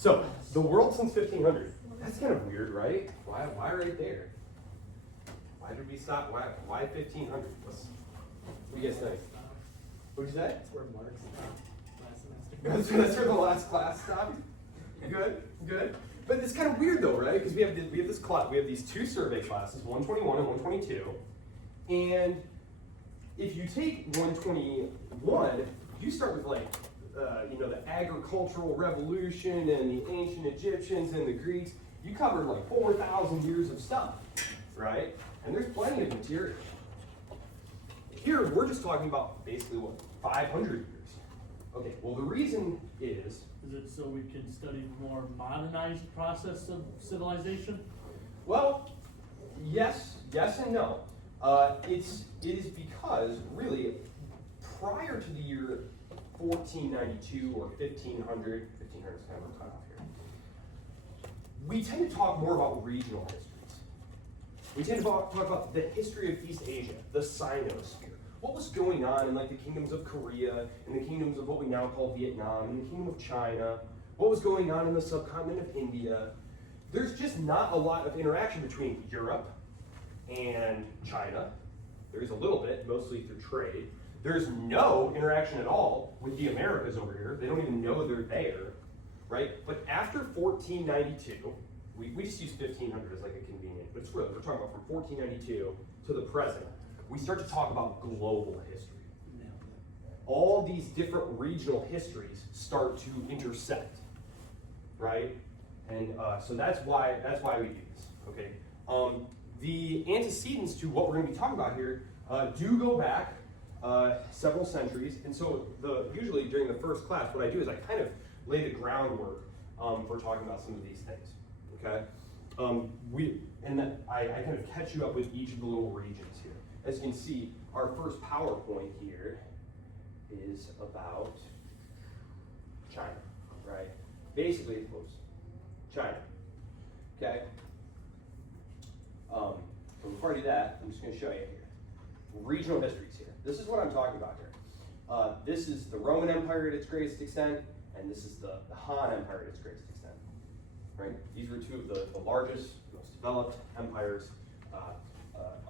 So, the world since 1500. That's kind of weird, right? Why right there? Why did we stop? Why 1500? What do you guys think? What did you say? That's where Mark stopped last semester. That's where the last class stopped? Good. But it's kind of weird though, right? Because we have this class, we have these two survey classes, 121 and 122. And if you take 121, you start with like, the agricultural revolution and the ancient Egyptians and the Greeks. You covered like 4,000 years of stuff, right? And there's plenty of material. Here, we're just talking about basically what, 500 years. Okay, well the reason is... Is it so we can study the more modernized process of civilization? Well, yes and no. It is because, really, prior to the year 1492 or 1500 is kind of a cutoff here, we tend to talk more about regional histories. We tend to talk about the history of East Asia, the Sinosphere. What was going on in like the kingdoms of Korea and the kingdoms of what we now call Vietnam and the kingdom of China? What was going on in the subcontinent of India? There's just not a lot of interaction between Europe and China. There's a little bit, mostly through trade. There's no interaction at all with the Americas over here. They don't even know they're there, right? But after 1492, we just use 1500 as like a convenient, but it's really, we're talking about from 1492 to the present. We start to talk about global history. All these different regional histories start to intersect, right? And so that's why we do this. Okay. The antecedents to what we're going to be talking about here do go back several centuries, and so usually during the first class, what I do is I kind of lay the groundwork for talking about some of these things. Okay. I kind of catch you up with each of the little regions here. As you can see, our first PowerPoint here is about China, right? Basically, China, okay? But before I do that, I'm just gonna show you here. Regional histories here. This is what I'm talking about here. This is the Roman Empire at its greatest extent, and this is the Han Empire at its greatest extent, right? These were two of the largest, most developed empires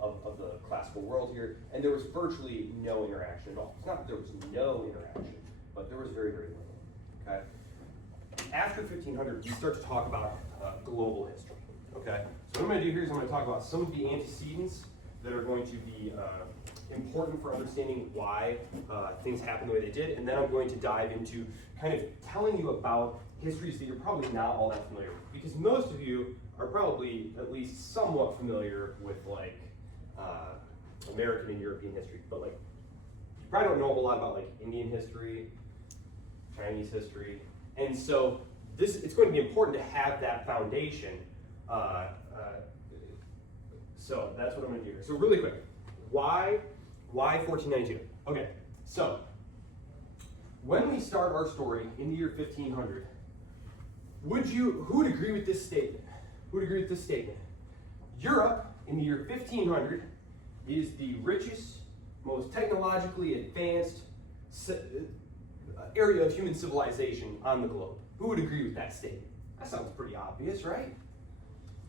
of the classical world here, and there was virtually no interaction at all. It's not that there was no interaction, but there was very, very little, okay? After 1500, we start to talk about global history, okay? So what I'm gonna do here is I'm gonna talk about some of the antecedents that are going to be important for understanding why things happened the way they did, and then I'm going to dive into kind of telling you about histories that you're probably not all that familiar with, because most of you are probably at least somewhat familiar with like American and European history, but like you probably don't know a whole lot about like Indian history, Chinese history, and so it's going to be important to have that foundation. So that's what I'm going to do here. So really quick, why 1492? Okay, so when we start our story in the year 1500, who would agree with this statement? Who would agree with this statement? Europe in the year 1500 is the richest, most technologically advanced area of human civilization on the globe. Who would agree with that statement? That sounds pretty obvious, right?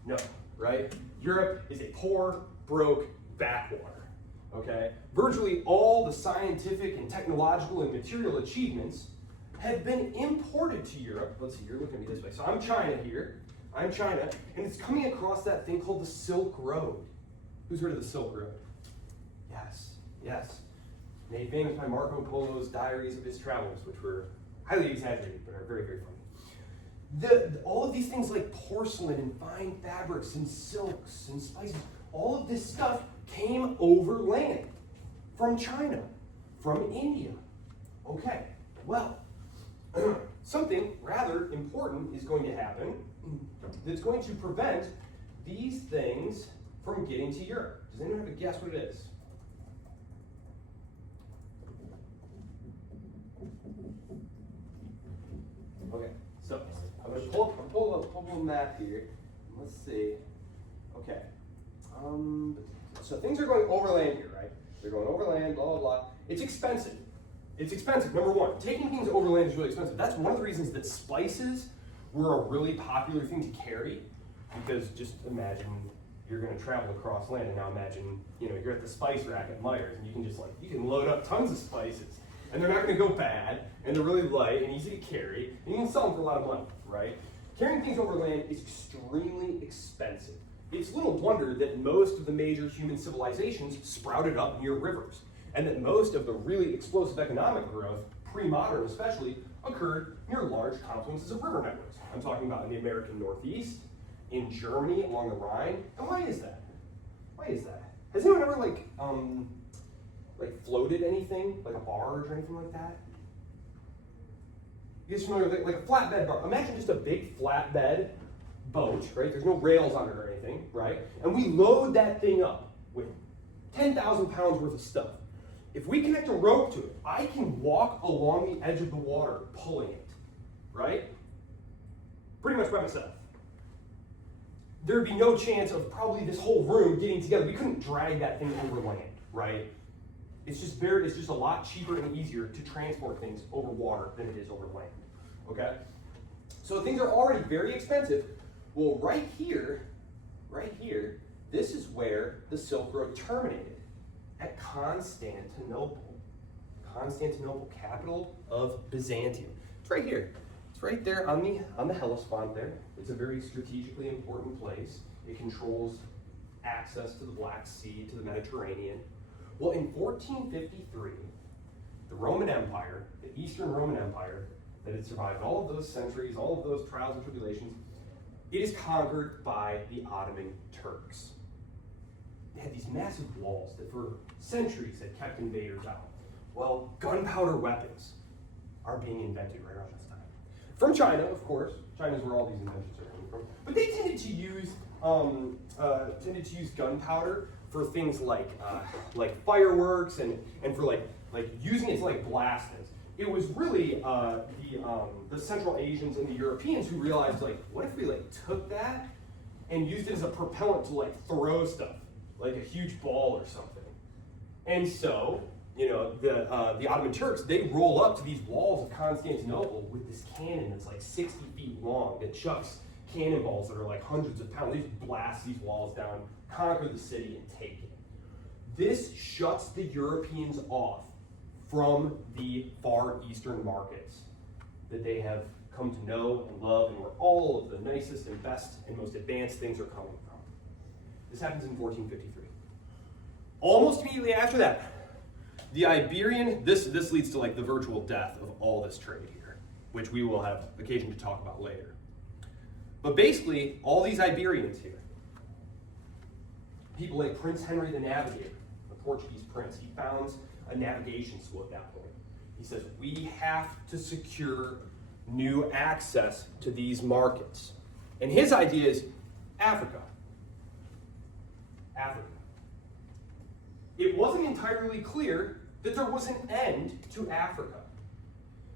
No, right? Europe is a poor, broke backwater, okay? Virtually all the scientific and technological and material achievements have been imported to Europe. Let's see, you're looking at me this way. So I'm China here. I'm China, and it's coming across that thing called the Silk Road. Who's heard of the Silk Road? Yes. Made famous by Marco Polo's diaries of his travels, which were highly exaggerated, but are very, very funny. All of these things like porcelain and fine fabrics and silks and spices, all of this stuff came overland from China, from India. Okay, well, something rather important is going to happen that's going to prevent these things from getting to Europe. Does anyone have a guess what it is? Okay, so I'm going to pull a map here. Let's see. Okay. So things are going overland here, right? They're going overland, blah, blah, blah. It's expensive. It's expensive, number one. Taking things overland is really expensive. That's one of the reasons that spices were a really popular thing to carry, because just imagine you're going to travel across land, and now imagine, you know, you're at the spice rack at Myers, and you can just like, you can load up tons of spices, and they're not going to go bad, and they're really light and easy to carry, and you can sell them for a lot of money, right? Carrying things over land is extremely expensive. It's little wonder that most of the major human civilizations sprouted up near rivers, and that most of the really explosive economic growth, pre-modern especially, occurred near large confluences of river networks. I'm talking about in the American Northeast, in Germany along the Rhine. And why is that? Why is that? Has anyone ever like floated anything, like a barge or anything like that? You guys familiar with like a flatbed barge? Imagine just a big flatbed boat, right? There's no rails on it or anything, right? And we load that thing up with 10,000 pounds worth of stuff. If we connect a rope to it, I can walk along the edge of the water pulling it, right? Pretty much by myself. There'd be no chance of probably this whole room getting together. We couldn't drag that thing over land, right? It's just a lot cheaper and easier to transport things over water than it is over land, okay? So things are already very expensive. Well, right here, this is where the Silk Road terminated, at Constantinople. Constantinople, capital of Byzantium. It's right here. It's right there on the Hellespont there. It's a very strategically important place. It controls access to the Black Sea, to the Mediterranean. Well, in 1453, the Roman Empire, the Eastern Roman Empire, that had survived all of those centuries, all of those trials and tribulations, it is conquered by the Ottoman Turks. They had these massive walls that for centuries had kept invaders out. Well, gunpowder weapons are being invented right around this time. From China, of course. China's where all these inventions are coming from. But they tended to use gunpowder for things like fireworks and for like using it to like blast things. It was really the Central Asians and the Europeans who realized, like, what if we like took that and used it as a propellant to like throw stuff, like a huge ball or something. And so, you know, the Ottoman Turks, they roll up to these walls of Constantinople with this cannon that's like 60 feet long that chucks cannonballs that are like hundreds of pounds. They just blast these walls down, conquer the city, and take it. This shuts the Europeans off from the Far Eastern markets that they have come to know and love, and where all of the nicest and best and most advanced things are coming from. This happens in 1453. Almost immediately after that, the Iberian, this leads to like the virtual death of all this trade here, which we will have occasion to talk about later. But basically, all these Iberians here, people like Prince Henry the Navigator, the Portuguese prince, he founds a navigation school at that point. He says, we have to secure new access to these markets. And his idea is Africa. Africa. It wasn't entirely clear that there was an end to Africa.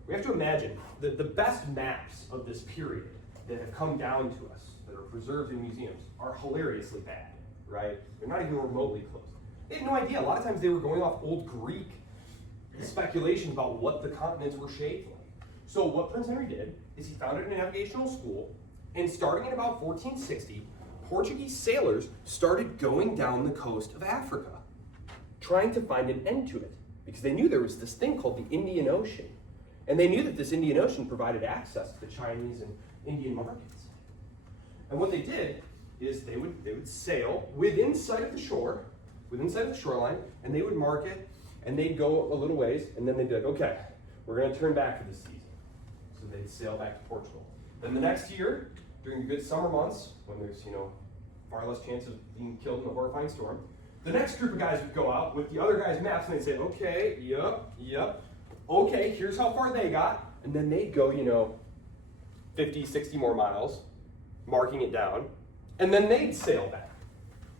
We have to imagine that the best maps of this period that have come down to us, that are preserved in museums, are hilariously bad, right? They're not even remotely close. They had no idea. A lot of times they were going off old Greek speculations about what the continents were shaped like. So what Prince Henry did is he founded a navigational school, and starting in about 1460, Portuguese sailors started going down the coast of Africa, trying to find an end to it, because they knew there was this thing called the Indian Ocean. And they knew that this Indian Ocean provided access to the Chinese and Indian markets. And what they did is they would sail within sight of the shore, within sight of the shoreline, and they would mark it, and they'd go a little ways, and then they'd be like, okay, we're going to turn back for this season. So they'd sail back to Portugal. Then the next year, during the good summer months, when there's, far less chance of being killed in a horrifying storm, the next group of guys would go out with the other guys' maps, and they'd say, okay, yep, okay, here's how far they got, and then they'd go, 50, 60 more miles, marking it down, and then they'd sail back.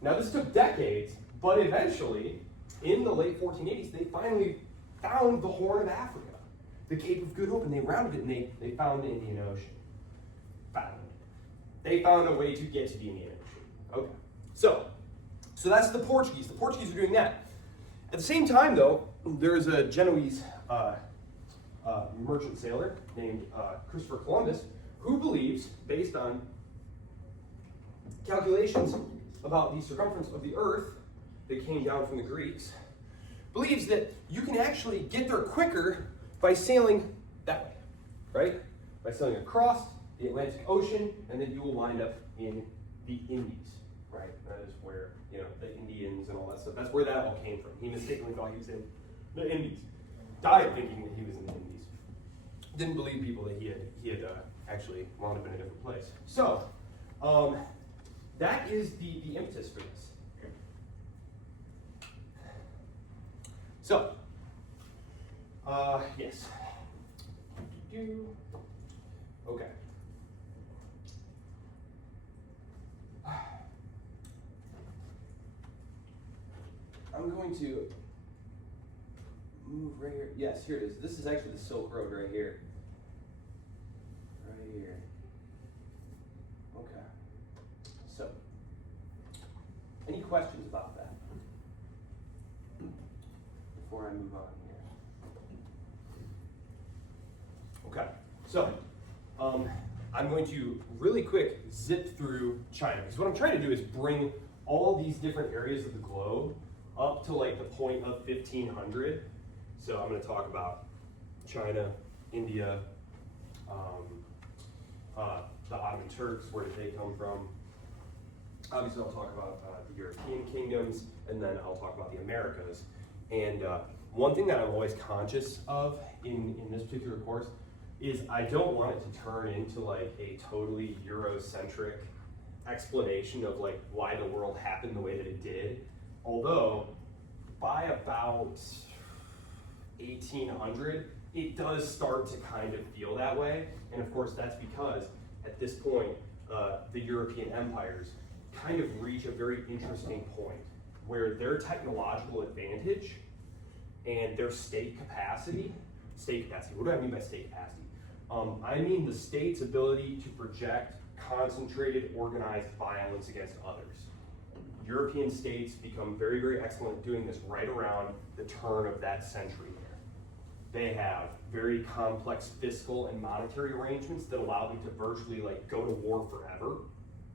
Now this took decades, but eventually, in the late 1480s, they finally found the Horn of Africa, the Cape of Good Hope, and they rounded it, and they found the Indian Ocean. They found a way to get to the Indian Ocean. Okay, so that's the Portuguese. The Portuguese are doing that. At the same time, though, there is a Genoese merchant sailor named Christopher Columbus who believes on calculations about the circumference of the Earth that came down from the Greeks, believes that you can actually get there quicker by sailing that way, right? By sailing across the Atlantic Ocean, and then you will wind up in the Indies, right? That is where, you know, the Indians and all that stuff, that's where that all came from. He mistakenly thought he was in the Indies. Died thinking that he was in the Indies. Didn't believe people that he had actually wound up in a different place. So, that is the impetus for this. So, yes. Okay. I'm going to move right here. Yes, here it is. This is actually the Silk Road right here. Right here. Okay. So, any questions about that before I move on here? Okay. So, I'm going to really quick zip through China, because what I'm trying to do is bring all these different areas of the globe up to like the point of 1500. So I'm going to talk about China, India, the Ottoman Turks, where did they come from? Obviously I'll talk about the European kingdoms, and then I'll talk about the Americas. And one thing that I'm always conscious of in this particular course is I don't want it to turn into like a totally Eurocentric explanation of like why the world happened the way that it did. Although by about 1800, it does start to kind of feel that way. And of course that's because at this point, the European empires kind of reach a very interesting point where their technological advantage and their state capacity, what do I mean by state capacity? I mean the state's ability to project concentrated, organized violence against others. European states become very, very excellent at doing this right around the turn of that century there. They have very complex fiscal and monetary arrangements that allow them to virtually like go to war forever,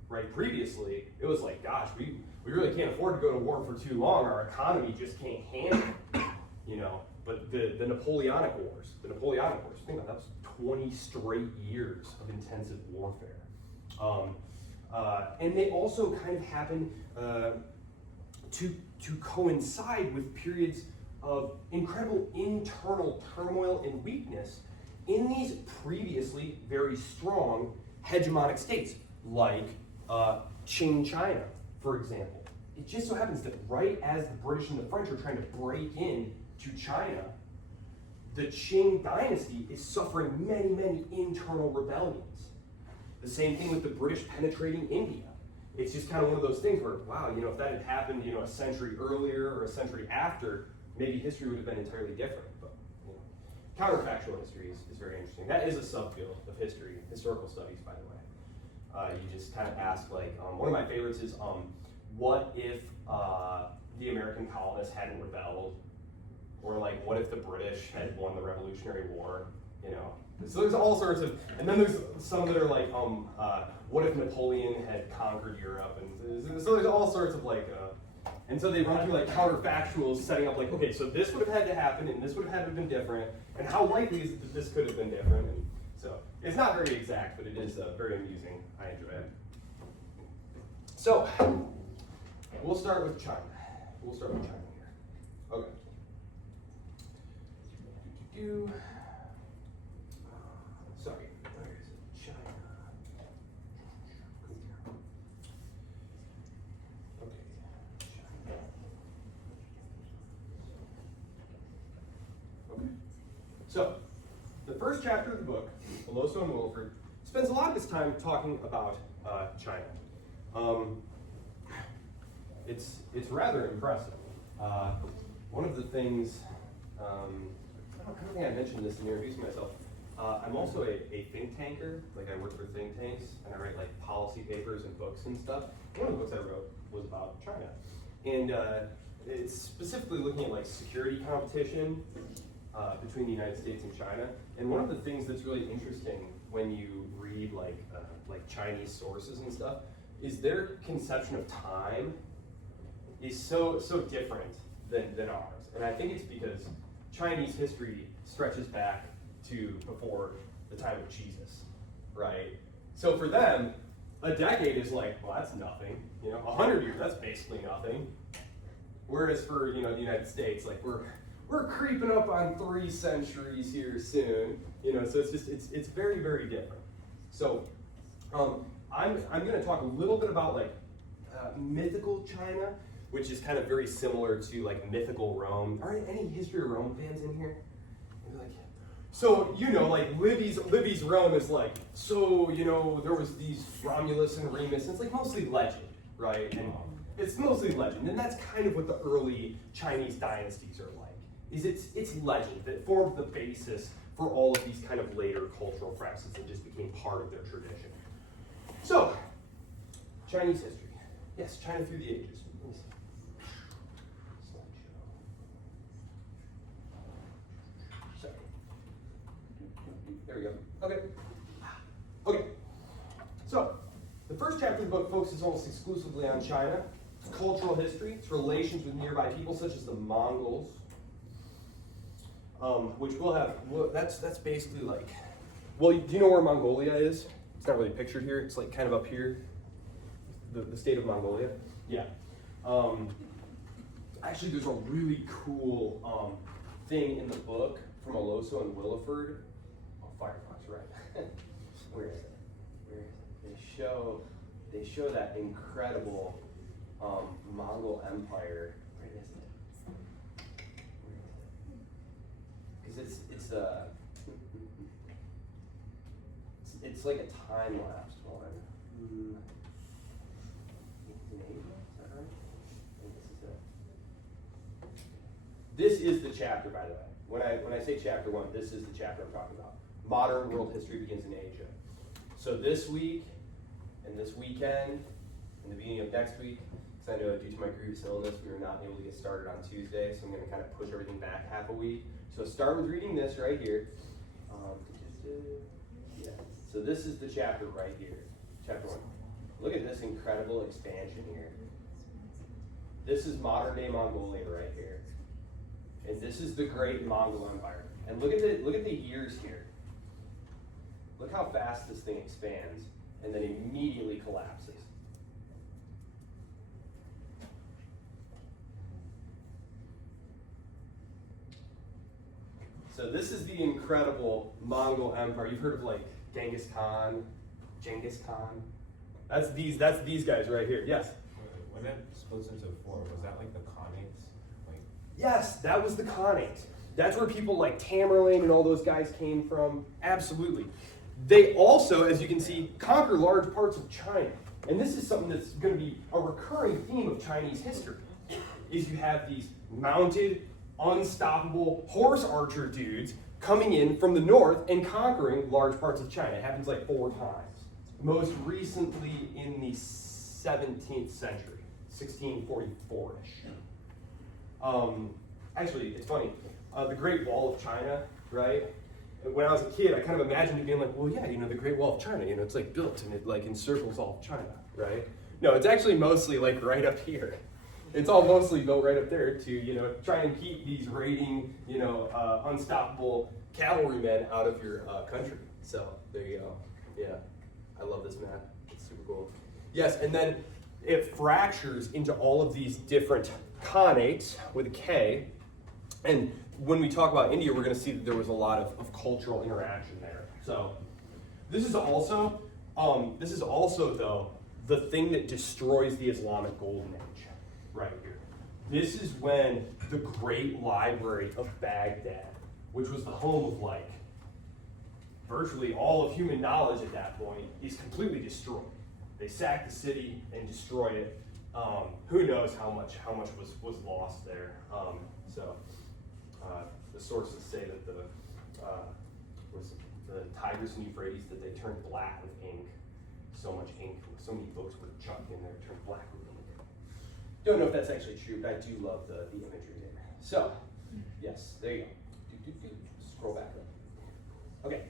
right? Previously, it was like, gosh, we really can't afford to go to war for too long. Our economy just can't handle it, you know? But the Napoleonic Wars, think about that, was 20 straight years of intensive warfare. And they also kind of happen to coincide with periods of incredible internal turmoil and weakness in these previously very strong hegemonic states, like Qing China, for example. It just so happens that right as the British and the French are trying to break in to China, the Qing dynasty is suffering many, many internal rebellions. The same thing with the British penetrating India. It's just kind of one of those things where, wow, you know, if that had happened, you know, a century earlier or a century after, maybe history would have been entirely different. But, you know, counterfactual history is very interesting. That is a subfield of history, historical studies, by the way. You just kind of ask, like, one of my favorites is, what if the American colonists hadn't rebelled? Or like, what if the British had won the Revolutionary War, you know? So there's all sorts of, and then there's some that are like, what if Napoleon had conquered Europe? And so there's all sorts of like, and so they run through like counterfactuals, setting up like, okay, so this would have had to happen, and this would have had to have been different, and how likely is it that this could have been different? And so it's not very exact, but it is very amusing. I enjoy it. So we'll start with China. Here. Okay. Sorry, where is it? China. Okay. China. Okay. So, the first chapter of the book, The Lowstone Wilford, spends a lot of its time talking about China. It's rather impressive. One of the things, I don't think I mentioned this in introducing myself. I'm also a think tanker. Like I work for think tanks and I write like policy papers and books and stuff. One of the books I wrote was about China. And it's specifically looking at like security competition between the United States and China. And one of the things that's really interesting when you read like Chinese sources and stuff is their conception of time is so different than ours. And I think it's because Chinese history stretches back to before the time of Jesus, right? So for them, a decade is like, well, that's nothing. 100 years, that's basically nothing. Whereas for, the United States, like we're creeping up on 3 centuries here soon. So it's very, very different. So I'm going to talk a little bit about like mythical China, which is kind of very similar to like mythical Rome. Are any History of Rome fans in here? Like, so like Livy's Rome is like, so there was these Romulus and Remus. It's like mostly legend, right? And it's mostly legend, and that's kind of what the early Chinese dynasties are like. Is it's legend that formed the basis for all of these kind of later cultural practices that just became part of their tradition. So, Chinese history. Yes, China through the ages. Let me see. Slideshow. Sorry. There we go. Okay. So, the first chapter of the book focuses almost exclusively on China, its cultural history, its relations with nearby people such as the Mongols, which we'll have. That's basically like. Well, do you know where Mongolia is? It's not really pictured here. It's like kind of up here. The state of Mongolia. Yeah. Actually, there's a really cool thing in the book from Oloso and Williford. Oh, Firefox, right? Where is it? They show that incredible Mongol Empire. Where is it? Because it's like a time lapse one. Is that right? I think this is it. This is the chapter, by the way. When I say chapter 1, this is the chapter I'm talking about. Modern world history begins in Asia. So this week and this weekend and the beginning of next week, because I know due to my grievous illness, we were not able to get started on Tuesday, so I'm going to kind of push everything back half a week. So start with reading this right here. Yeah. So this is the chapter right here, chapter 1. Look at this incredible expansion here. This is modern day Mongolia right here. And this is the great Mongol Empire. And look at the years here. Look how fast this thing expands and then immediately collapses. So this is the incredible Mongol Empire. You've heard of like Genghis Khan. That's these guys right here. Yes. When that splits into 4, was that like the Khanates? Yes, that was the Khanate. That's where people like Tamerlane and all those guys came from. Absolutely. They also, as you can see, conquer large parts of China. And this is something that's going to be a recurring theme of Chinese history, is you have these mounted, unstoppable horse archer dudes coming in from the north and conquering large parts of China. It happens like 4 times. Most recently in the 17th century, 1644-ish. Actually, it's funny. The Great Wall of China, right? When I was a kid, I kind of imagined it being like, well, yeah, the Great Wall of China, it's like built and it like encircles all of China, right? No, it's actually mostly like right up here. It's all mostly built right up there to, try and keep these raiding, unstoppable cavalrymen out of your country. So there you go. Yeah, I love this map. It's super cool. Yes, and then it fractures into all of these different Khanates with a K. And when we talk about India, we're going to see that there was a lot of cultural interaction there. So this is also though the thing that destroys the Islamic Golden Age, right here. This is when the Great Library of Baghdad, which was the home of like virtually all of human knowledge at that point, is completely destroyed. They sacked the city and destroyed it. Who knows how much was lost there. The sources say that the Tigris and Euphrates, that they turned black with ink. So much ink, so many books were chucked in there, turned black with ink. Don't know if that's actually true, but I do love the imagery there. So, yes, there you go. Scroll back up. Okay.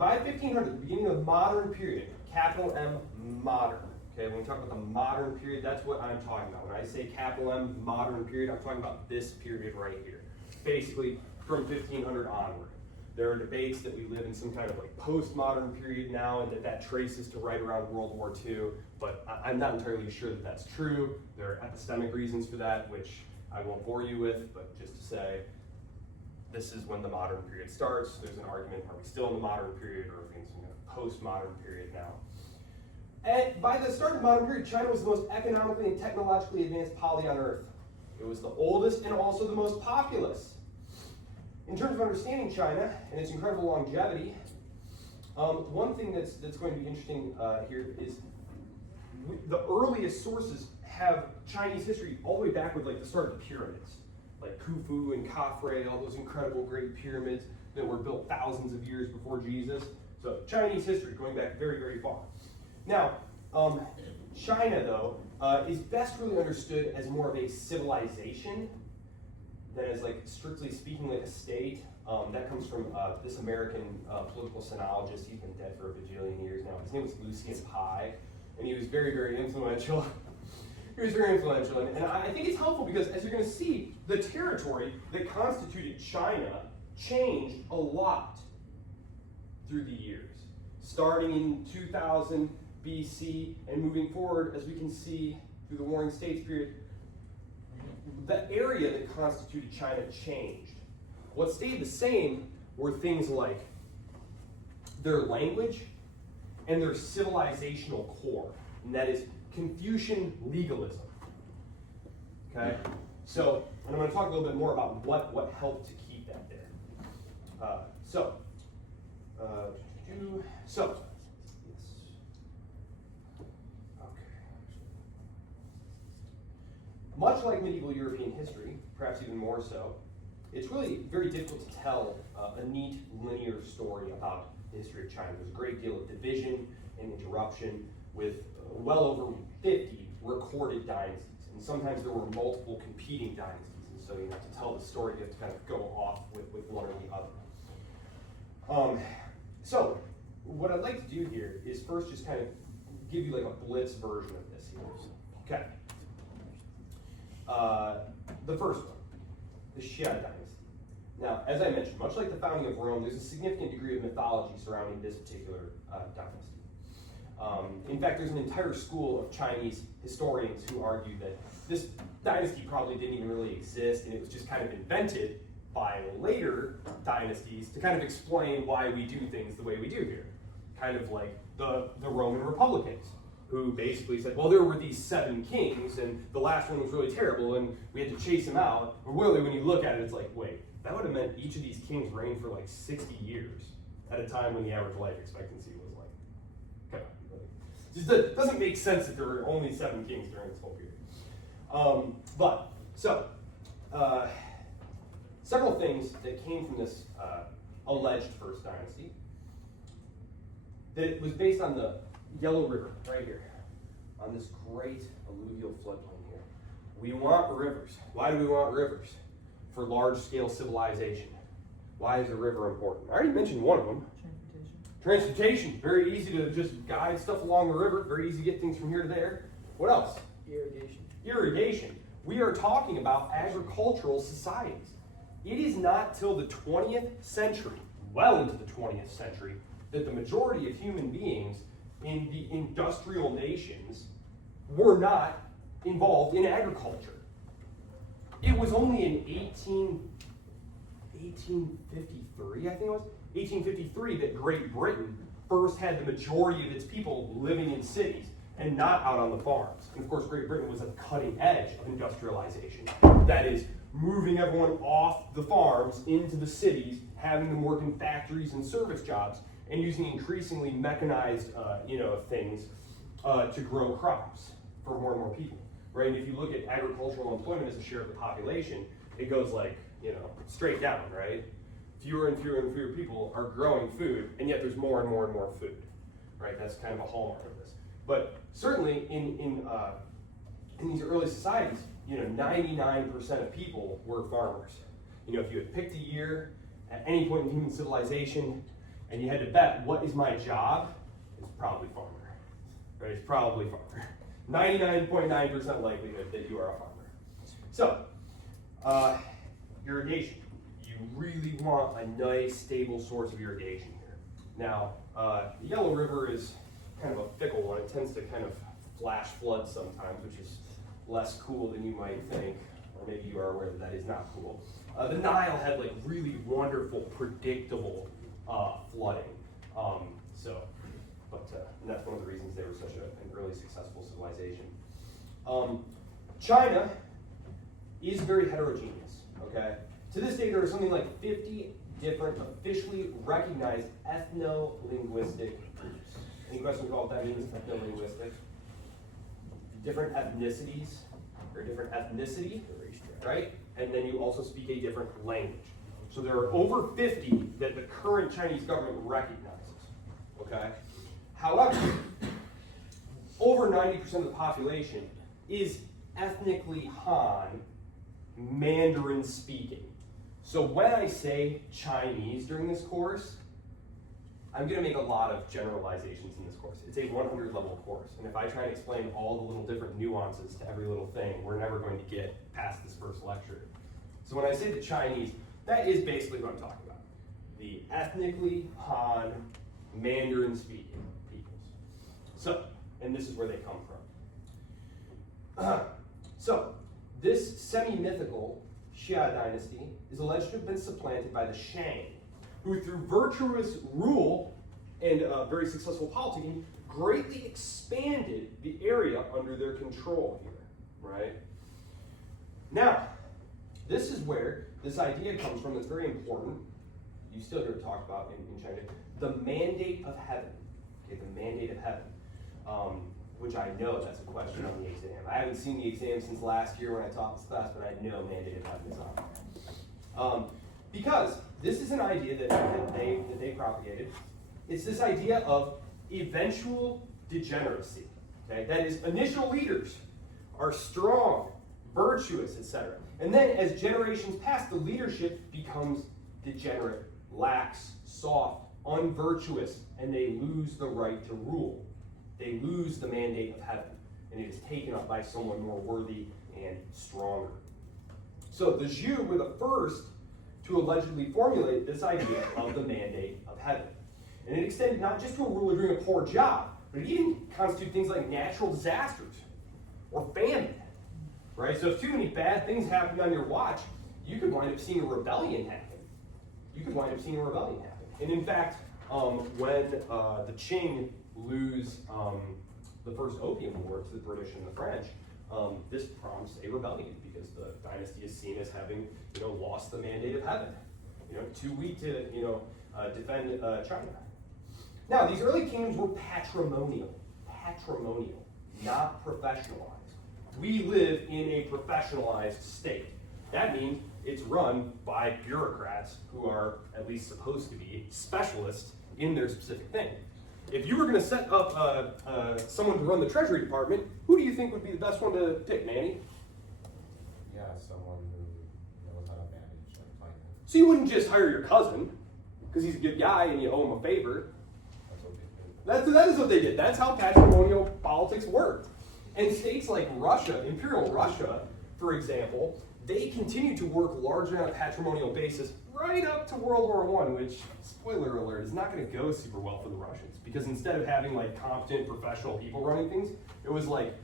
by 1500, the beginning of the modern period, capital M, modern. Okay, when we talk about the modern period, that's what I'm talking about. When I say capital M, modern period, I'm talking about this period right here. Basically, from 1500 onward. There are debates that we live in some kind of like postmodern period now, and that traces to right around World War II, but I'm not entirely sure that that's true. There are epistemic reasons for that, which I won't bore you with, but just to say, this is when the modern period starts. There's an argument, are we still in the modern period, or are we in some kind of postmodern period now? And by the start of the modern period, China was the most economically and technologically advanced polity on Earth. It was the oldest and also the most populous. In terms of understanding China and its incredible longevity, one thing that's going to be interesting here is the earliest sources have Chinese history all the way back with like the start of the pyramids, like Khufu and Khafre, all those incredible great pyramids that were built thousands of years before Jesus. So Chinese history going back very, very far. Now, China though is best really understood as more of a civilization than as like strictly speaking like a state. That comes from this American political sinologist. He's been dead for a bajillion years now. His name was Lucian Pye, and he was very, very influential. He was very influential, and I think it's helpful because as you're going to see, the territory that constituted China changed a lot through the years. Starting in 2000 BC and moving forward, as we can see through the Warring States period, the area that constituted China changed. What stayed the same were things like their language and their civilizational core, and that is Confucian legalism. Okay? So, and I'm going to talk a little bit more about what helped to keep that there. Much like medieval European history, perhaps even more so, it's really very difficult to tell a neat linear story about the history of China. There's a great deal of division and interruption with well over 50 recorded dynasties. And sometimes there were multiple competing dynasties. And so you have to tell the story, you have to kind of go off with one or the other. So what I'd like to do here is first just kind of give you like a blitz version of this here. Okay. The first one, the Xia dynasty. Now, as I mentioned, much like the founding of Rome, there's a significant degree of mythology surrounding this particular dynasty. In fact, there's an entire school of Chinese historians who argue that this dynasty probably didn't even really exist, and it was just kind of invented by later dynasties to kind of explain why we do things the way we do here. Kind of like the Roman Republicans, who basically said, well, there were these 7 kings, and the last one was really terrible, and we had to chase him out. But really, when you look at it, it's like, wait, that would have meant each of these kings reigned for like 60 years at a time when the average life expectancy was like, come on. It doesn't make sense that there were only 7 kings during this whole period. Several things that came from this alleged first dynasty, that it was based on the Yellow River, right here, on this great alluvial floodplain here. We want rivers. Why do we want rivers? For large-scale civilization. Why is a river important? I already mentioned one of them. Transportation. Very easy to just guide stuff along the river. Very easy to get things from here to there. What else? Irrigation. We are talking about agricultural societies. It is not till the 20th century, well into the 20th century, that the majority of human beings in the industrial nations were not involved in agriculture. It was only in 1853, I think it was, 1853 that Great Britain first had the majority of its people living in cities and not out on the farms. And of course, Great Britain was at the cutting edge of industrialization. That is, moving everyone off the farms into the cities, having them work in factories and service jobs, and using increasingly mechanized, things to grow crops for more and more people, right? And if you look at agricultural employment as a share of the population, it goes like, straight down, right? Fewer and fewer and fewer people are growing food, and yet there's more and more and more food, right? That's kind of a hallmark of this. But certainly in these early societies, 99% of people were farmers. If you had picked a year at any point in human civilization, and you had to bet what is my job, it's probably farmer. Right? It's probably farmer. 99.9% likelihood that you are a farmer. So, irrigation. You really want a nice, stable source of irrigation here. Now, the Yellow River is kind of a fickle one. It tends to kind of flash flood sometimes, which is less cool than you might think, or maybe you are aware that that is not cool. The Nile had like really wonderful, predictable flooding. And that's one of the reasons they were such an early successful civilization. China is very heterogeneous, okay? To this day, there are something like 50 different officially recognized ethno-linguistic groups. Any questions about what that means, ethno-linguistic? Different ethnicities, or different ethnicity, right? And then you also speak a different language. So there are over 50 that the current Chinese government recognizes, okay? However, over 90% of the population is ethnically Han, Mandarin speaking. So when I say Chinese during this course, I'm going to make a lot of generalizations in this course. It's a 100 level course, and if I try and explain all the little different nuances to every little thing, we're never going to get past this first lecture. So when I say the Chinese, that is basically what I'm talking about. The ethnically Han, Mandarin speaking peoples. So, and this is where they come from. So, this semi-mythical Xia dynasty is alleged to have been supplanted by the Shang, who through virtuous rule and very successful politicking greatly expanded the area under their control here, right? Now, this is where this idea comes from that's very important. You still hear it talked about in China. The mandate of heaven. Okay, the mandate of heaven. Which I know that's a question on the exam. I haven't seen the exam since last year when I taught this class, but I know mandate of heaven is on there. Because this is an idea that they propagated. It's this idea of eventual degeneracy. Okay? That is, initial leaders are strong, virtuous, etc. And then as generations pass, the leadership becomes degenerate, lax, soft, unvirtuous, and they lose the right to rule. They lose the mandate of heaven, and it is taken up by someone more worthy and stronger. So the Zhou were the first to allegedly formulate this idea of the mandate of heaven. And it extended not just to a ruler doing a poor job, but it even constituted things like natural disasters or famine. Right? So if too many bad things happened on your watch, you could wind up seeing a rebellion happen. And in fact, when the Qing lose the first Opium War to the British and the French, this prompts a rebellion because the dynasty is seen as having, lost the mandate of heaven. Too weak to, defend China. Now, these early kingdoms were patrimonial, not professionalized. We live in a professionalized state. That means it's run by bureaucrats who are at least supposed to be specialists in their specific thing. If you were going to set up someone to run the Treasury Department, who do you think would be the best one to pick, Manny? Yeah, someone who knows how to manage finance. So you wouldn't just hire your cousin, because he's a good guy and you owe him a favor. That's what they did. That is what they did. That's how patrimonial politics worked. And states like Russia, Imperial Russia, for example, they continued to work largely on a patrimonial basis right up to World War I, which, spoiler alert, is not going to go super well for the Russians. Because instead of having like competent professional people running things, it was like,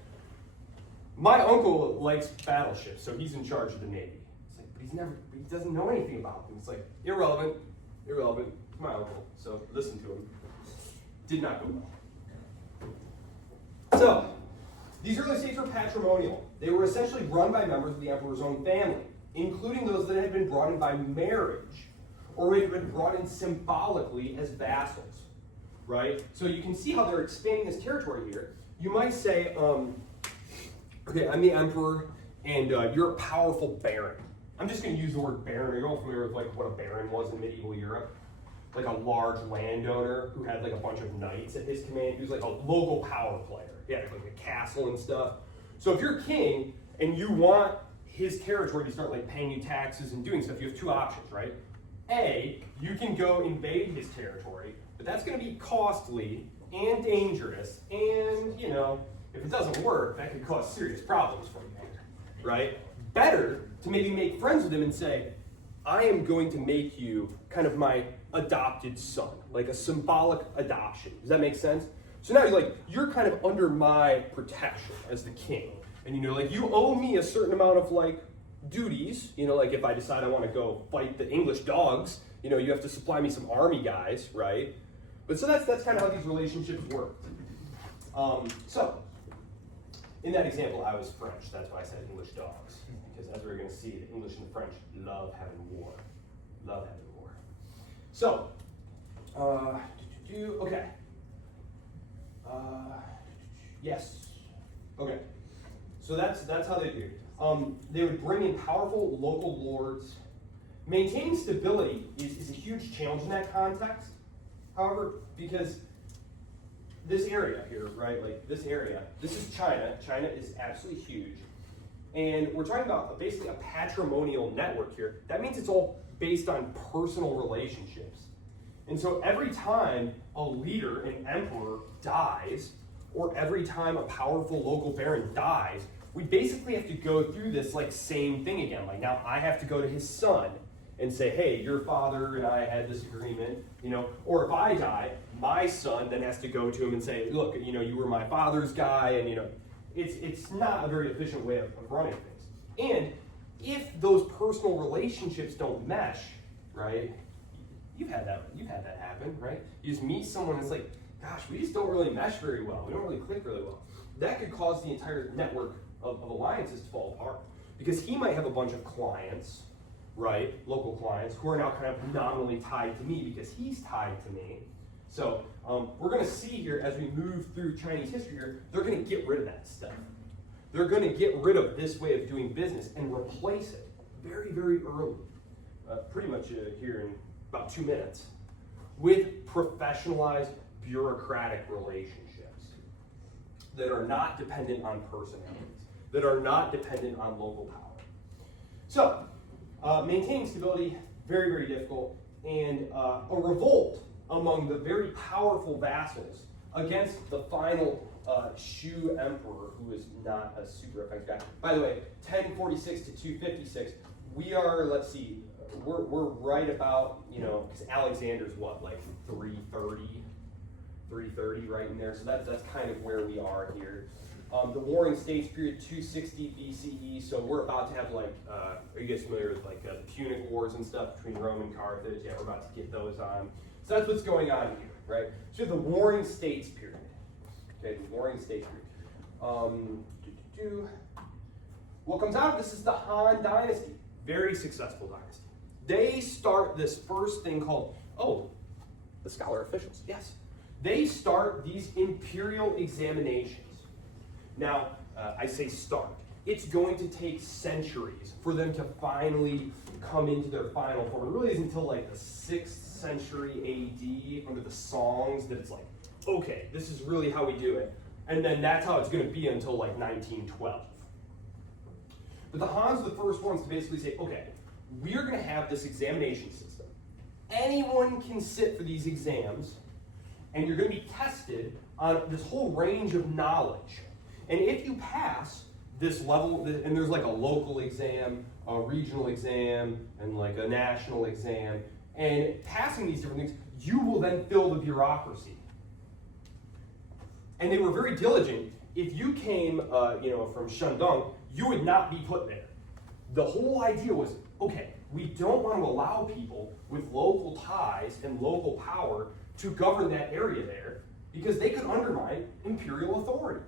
my uncle likes battleships, so he's in charge of the Navy. It's like, but he doesn't know anything about them. It's like, irrelevant, it's my uncle, so listen to him. Did not go well. So, these early states were patrimonial. They were essentially run by members of the emperor's own family, including those that had been brought in by marriage, or had been brought in symbolically as vassals. Right? So you can see how they're expanding this territory here. You might say, okay, I'm the emperor, and you're a powerful baron. I'm just going to use the word baron. Are you all familiar with like what a baron was in medieval Europe? Like a large landowner who had like a bunch of knights at his command. He was like a local power player. He had like a castle and stuff. So if you're king and you want his territory to start like paying you taxes and doing stuff, you have two options, right? A, you can go invade his territory, but that's going to be costly and dangerous, and, you know, if it doesn't work, that could cause serious problems for you here, right? Better to maybe make friends with him and say, I am going to make you kind of my adopted son, like a symbolic adoption. Does that make sense? So now you're kind of under my protection as the king. And you owe me a certain amount of duties, like if I decide I want to go fight the English dogs, you have to supply me some army guys, right? But so that's kind of how these relationships work. So in that example, I was French. That's why I said English dogs, because as we're going to see, the English and the French love having war. Love having war. So, okay. Yes. Okay. So that's how they do. They would bring in powerful local lords. Maintaining stability is a huge challenge in that context. However, because this area here, right, this area, this is China. China is absolutely huge. And we're talking about basically a patrimonial network here. That means it's all based on personal relationships. And so every time a leader, an emperor, dies, or every time a powerful local baron dies, we basically have to go through this same thing again. Now I have to go to his son and say, hey, your father and I had this agreement, or if I die, my son then has to go to him and say, look, you were my father's guy, and it's not a very efficient way of running things. And if those personal relationships don't mesh, right? You've had that happen, right? You just meet someone that's gosh, we just don't really mesh very well. We don't really click really well. That could cause the entire network of alliances to fall apart, because he might have a bunch of clients, right, local clients, who are now kind of nominally tied to me because he's tied to me. So we're going to see here as we move through Chinese history here, they're going to get rid of that stuff. They're going to get rid of this way of doing business and replace it very, very early, pretty much here in about 2 minutes, with professionalized bureaucratic relationships that are not dependent on personalities, that are not dependent on local power. So, maintaining stability, very, very difficult, and a revolt among the very powerful vassals against the final Shu emperor, who is not a super effective guy. By the way, 1046 to 256, we are, let's see, we're right about, because Alexander's what, 330, right in there. So that's kind of where we are here. The Warring States period, 260 BCE. So we're about to have are you guys familiar with the Punic Wars and stuff between Rome and Carthage? Yeah, we're about to get those on. So that's what's going on here, right? So the Warring States period. Okay, the Warring States period. What comes out of this is the Han Dynasty. Very successful dynasty. They start this first thing called, the scholar officials, yes. They start these imperial examinations. Now, I say start. It's going to take centuries for them to finally come into their final form. It really isn't until the 6th century AD, under the Songs, that it's okay, this is really how we do it. And then that's how it's going to be until 1912. But the Hans are the first ones to basically say, okay, we're going to have this examination system. Anyone can sit for these exams, and you're going to be tested on this whole range of knowledge. And if you pass this level, and there's a local exam, a regional exam, and a national exam, and passing these different things, you will then fill the bureaucracy. And they were very diligent. If you came, from Shandong, you would not be put there. The whole idea was, okay, we don't want to allow people with local ties and local power to govern that area there, because they could undermine imperial authority.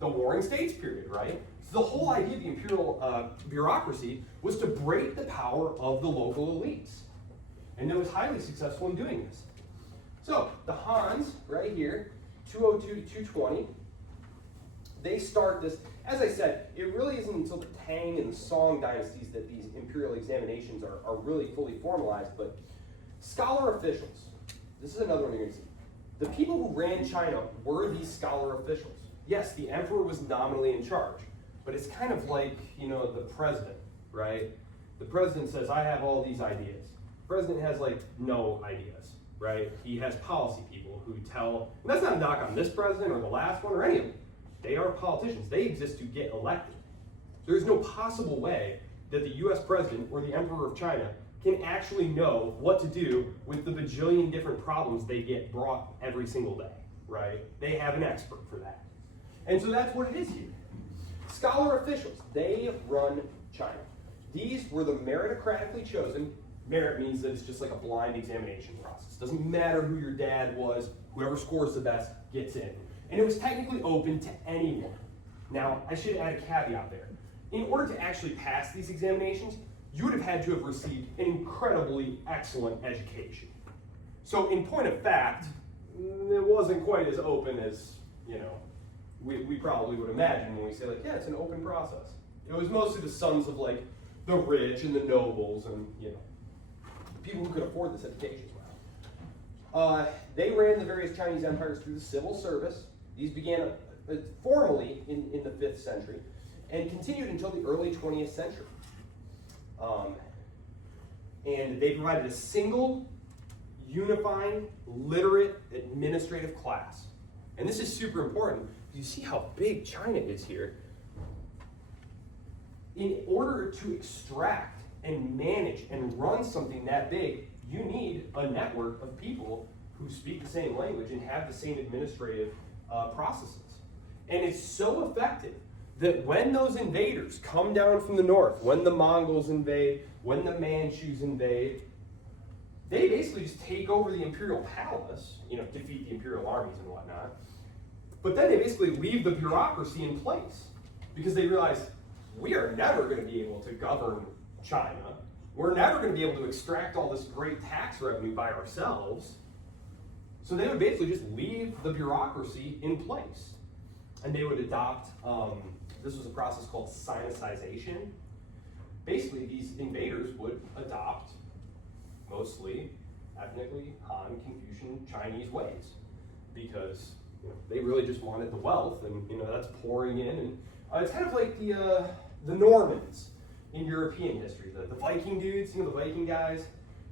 The Warring States period, right? So the whole idea of the imperial bureaucracy was to break the power of the local elites. And it was highly successful in doing this. So the Hans, right here, 202 to 220, they start this. As I said, it really isn't until the Tang and the Song dynasties that these imperial examinations are really fully formalized, but scholar officials, this is another one you're going to see. The people who ran China were these scholar officials. Yes, the emperor was nominally in charge, but it's kind of like, the president, right? The president says, I have all these ideas. The president has like no ideas, right? He has policy people who tell, and that's not a knock on this president or the last one or any of them. They are politicians. They exist to get elected. There's no possible way that the US president or the emperor of China can actually know what to do with the bajillion different problems they get brought every single day, right? They have an expert for that. And so that's what it is here. Scholar officials, they run China. These were the meritocratically chosen. Merit means that it's just like a blind examination process. Doesn't matter who your dad was, whoever scores the best gets in. And it was technically open to anyone. Now, I should add a caveat there. In order to actually pass these examinations, you would have had to have received an incredibly excellent education. So in point of fact, it wasn't quite as open as, we probably would imagine when we say like, yeah, it's an open process. It was mostly the sons of like the rich and the nobles and, people who could afford this education. They ran the various Chinese empires through the civil service. These began formally in the 5th century and continued until the early 20th century. And they provided a single, unifying, literate administrative class. And this is super important. You see how big China is here. In order to extract and manage and run something that big, you need a network of people who speak the same language and have the same administrative processes. And it's so effective that when those invaders come down from the north, when the Mongols invade, when the Manchus invade, they basically just take over the imperial palace, defeat the imperial armies and whatnot. But then they basically leave the bureaucracy in place because they realize we are never going to be able to govern China. We're never going to be able to extract all this great tax revenue by ourselves. So they would basically just leave the bureaucracy in place. And they would adopt, this was a process called Sinicization. Basically, these invaders would adopt mostly ethnically Han, Confucian, Chinese ways because they really just wanted the wealth, and that's pouring in. And it's kind of like the Normans in European history, the Viking dudes, the Viking guys.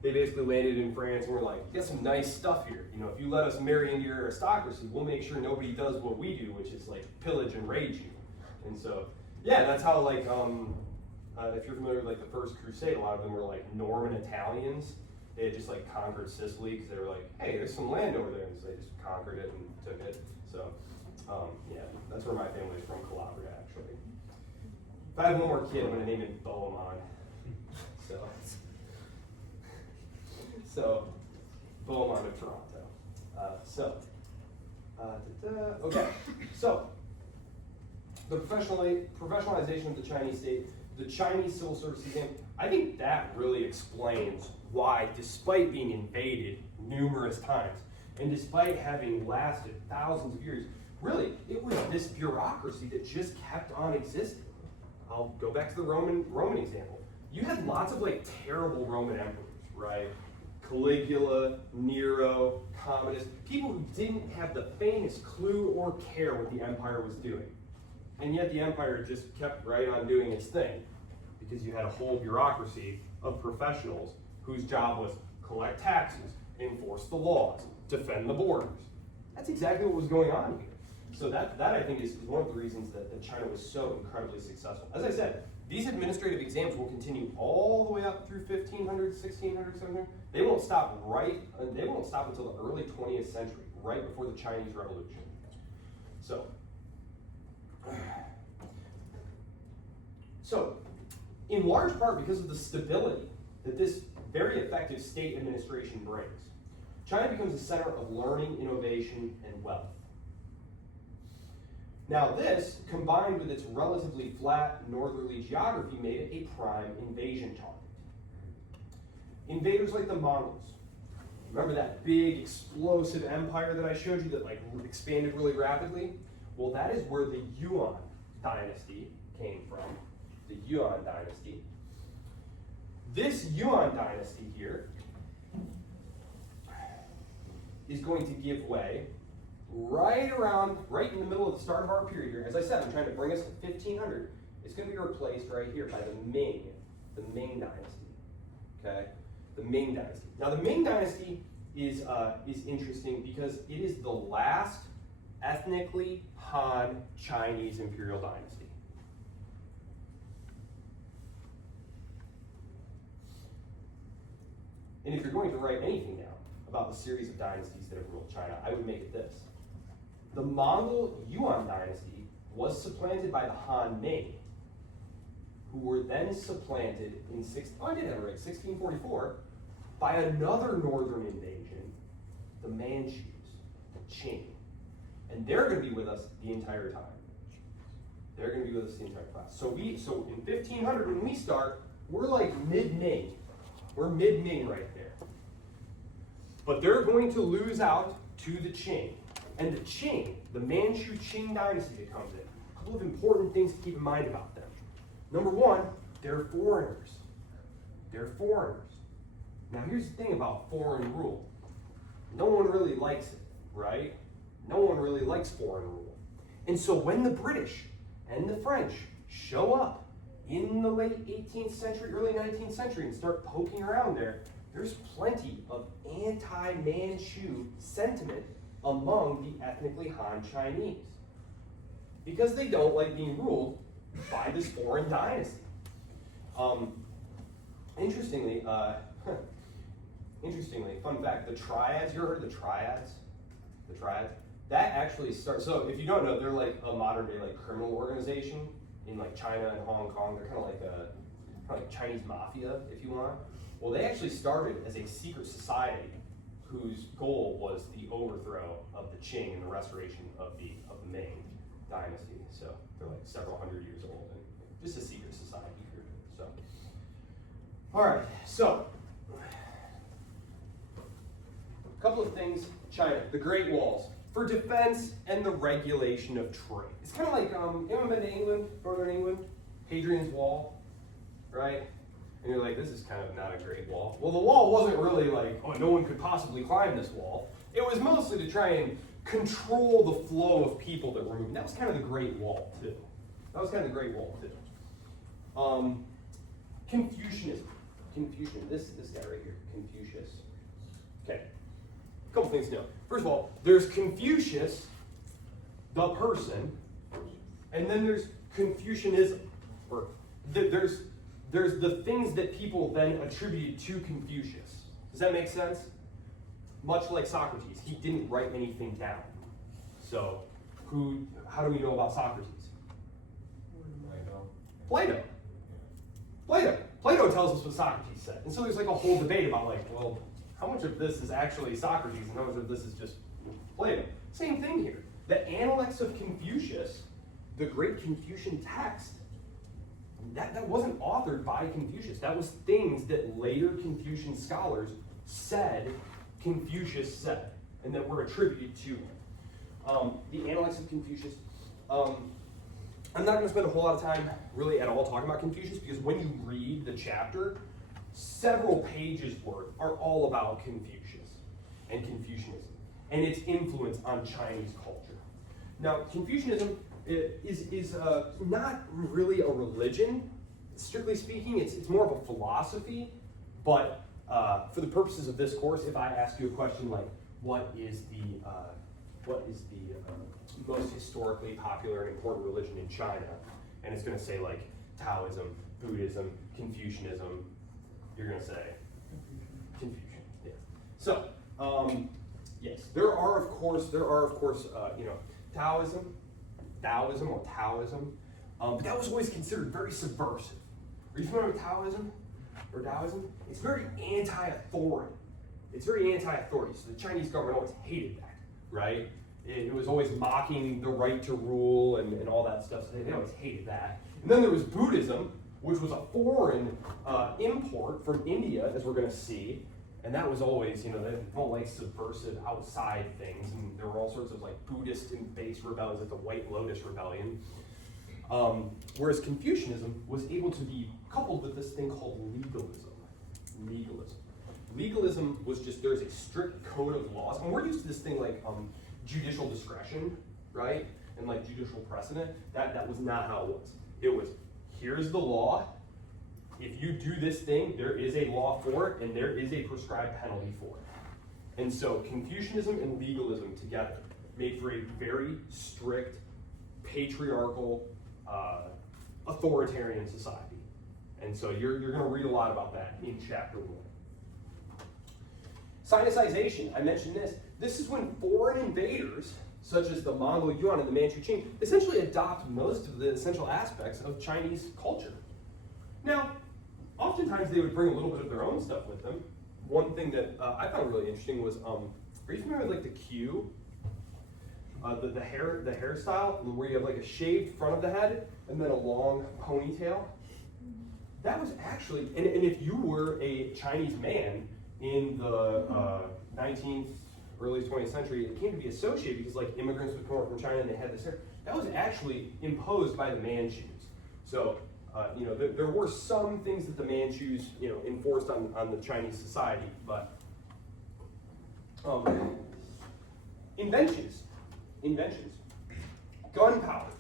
They basically landed in France and were like, "We got some nice stuff here. If you let us marry into your aristocracy, we'll make sure nobody does what we do, which is like pillage and rage you." And so, yeah, that's how like if you're familiar with like the First Crusade, a lot of them were like Norman Italians. They had just like conquered Sicily because they were like, "Hey, there's some land over there," and so they just conquered it and took it. So, yeah, that's where my family's from, Calabria, actually. If I have one more kid, I'm gonna name him Bohemond. So, Bohemond of Toronto. Okay, so the professionalization of the Chinese state, the Chinese civil service exam, I think that really explains why, despite being invaded numerous times, and despite having lasted thousands of years, really, it was this bureaucracy that just kept on existing. I'll go back to the Roman example. You had lots of like terrible Roman emperors, right? Caligula, Nero, Commodus, people who didn't have the faintest clue or care what the empire was doing. And yet the empire just kept right on doing its thing because you had a whole bureaucracy of professionals whose job was collect taxes, enforce the laws, defend the borders. That's exactly what was going on here. So that I think is one of the reasons that China was so incredibly successful. As I said, these administrative exams will continue all the way up through 1500, 1600, 1700. They won't stop until the early 20th century, right before the Chinese Revolution. So, in large part because of the stability that this very effective state administration brings, China becomes a center of learning, innovation, and wealth. Now this, combined with its relatively flat northerly geography, made it a prime invasion target. Invaders like the Mongols, remember that big explosive empire that I showed you that like expanded really rapidly? Well, that is where the Yuan dynasty came from, the Yuan dynasty. This Yuan dynasty here is going to give way right in the middle of the start of our period here. As I said, I'm trying to bring us to 1500. It's going to be replaced right here by the Ming The Ming Dynasty. Okay? The Ming Dynasty. Now the Ming Dynasty is interesting because it is the last ethnically Han Chinese imperial dynasty. And if you're going to write anything down about the series of dynasties that have ruled China, I would make it this. The Mongol Yuan dynasty was supplanted by the Han Ming, who were then supplanted in 1644 by another northern invasion, the Manchus, the Qing. And they're going to be with us the entire time. They're going to be with us the entire class. So in 1500, when we start, we're like mid-Ming. We're mid-Ming right there. But they're going to lose out to the Qing. And the Qing, the Manchu Qing dynasty that comes in, a couple of important things to keep in mind about them. Number one, they're foreigners. They're foreigners. Now here's the thing about foreign rule. No one really likes it, right? No one really likes foreign rule. And so when the British and the French show up in the late 18th century, early 19th century and start poking around there, there's plenty of anti-Manchu sentiment among the ethnically Han Chinese. Because they don't like being ruled by this foreign dynasty. Interestingly, fun fact, the Triads, you ever heard of the Triads? The Triads? That actually starts, so if you don't know, they're like a modern day like criminal organization in like China and Hong Kong. They're kind of like Chinese mafia, if you want. Well, they actually started as a secret society whose goal was the overthrow of the Qing and the restoration of the Ming dynasty. So they're like several hundred years old and just a secret society here. So, all right, so a couple of things. China, the Great Walls, for defense and the regulation of trade. It's kind of like, anyone been to England, Northern England? Hadrian's Wall, right? And you're like, this is kind of not a great wall. Well, the wall wasn't really like, oh, no one could possibly climb this wall. It was mostly to try and control the flow of people that were moving. That was kind of the Great Wall, too. Confucianism. This guy right here, Confucius. Okay, a couple things to know. First of all, there's Confucius, the person, and then there's Confucianism. Or there's the things that people then attributed to Confucius. Does that make sense? Much like Socrates, he didn't write anything down. So, how do we know about Socrates? Plato tells us what Socrates said. And so there's like a whole debate about like, well, how much of this is actually Socrates and how much of this is just Plato? Same thing here. The Analects of Confucius, the great Confucian text, that wasn't authored by Confucius. That was things that later Confucian scholars said Confucius said, and that were attributed to him. The Analects of Confucius. I'm not going to spend a whole lot of time really at all talking about Confucius, because when you read the chapter, several pages worth are all about Confucius and Confucianism and its influence on Chinese culture. Now, Confucianism is not really a religion, strictly speaking. It's more of a philosophy. But for the purposes of this course, if I ask you a question like, what is the most historically popular and important religion in China, and it's going to say like Taoism, Buddhism, Confucianism, you're going to say Confucian. Yeah. So yes, there are of course Taoism or Taoism, but that was always considered very subversive. Are you familiar with Taoism or Taoism? It's very anti-authority. So the Chinese government always hated that, right? It was always mocking the right to rule and all that stuff, so they always hated that. And then there was Buddhism, which was a foreign import from India, as we're going to see. And that was always, they don't like subversive outside things. And there were all sorts of like Buddhist and base rebellions, like the White Lotus Rebellion. Whereas Confucianism was able to be coupled with this thing called legalism. Legalism was just, there's a strict code of laws. And we're used to this thing like judicial discretion, right? And like judicial precedent. That was not how it was. It was, here's the law, if you do this thing, there is a law for it, and there is a prescribed penalty for it. And so Confucianism and legalism together made for a very strict, patriarchal, authoritarian society. And so you're going to read a lot about that in chapter 1. Sinicization, I mentioned this. This is when foreign invaders, such as the Mongol Yuan and the Manchu Qing, essentially adopt most of the essential aspects of Chinese culture. Now, oftentimes they would bring a little bit of their own stuff with them. One thing that I found really interesting was, are you familiar with like the queue? The hairstyle, where you have like a shaved front of the head and then a long ponytail? That was actually, and if you were a Chinese man in the 19th, early 20th century, it came to be associated because like immigrants would come over from China and they had this hair. That was actually imposed by the Manchus. So, there were some things that the Manchus, enforced on the Chinese society, but inventions, gunpowder,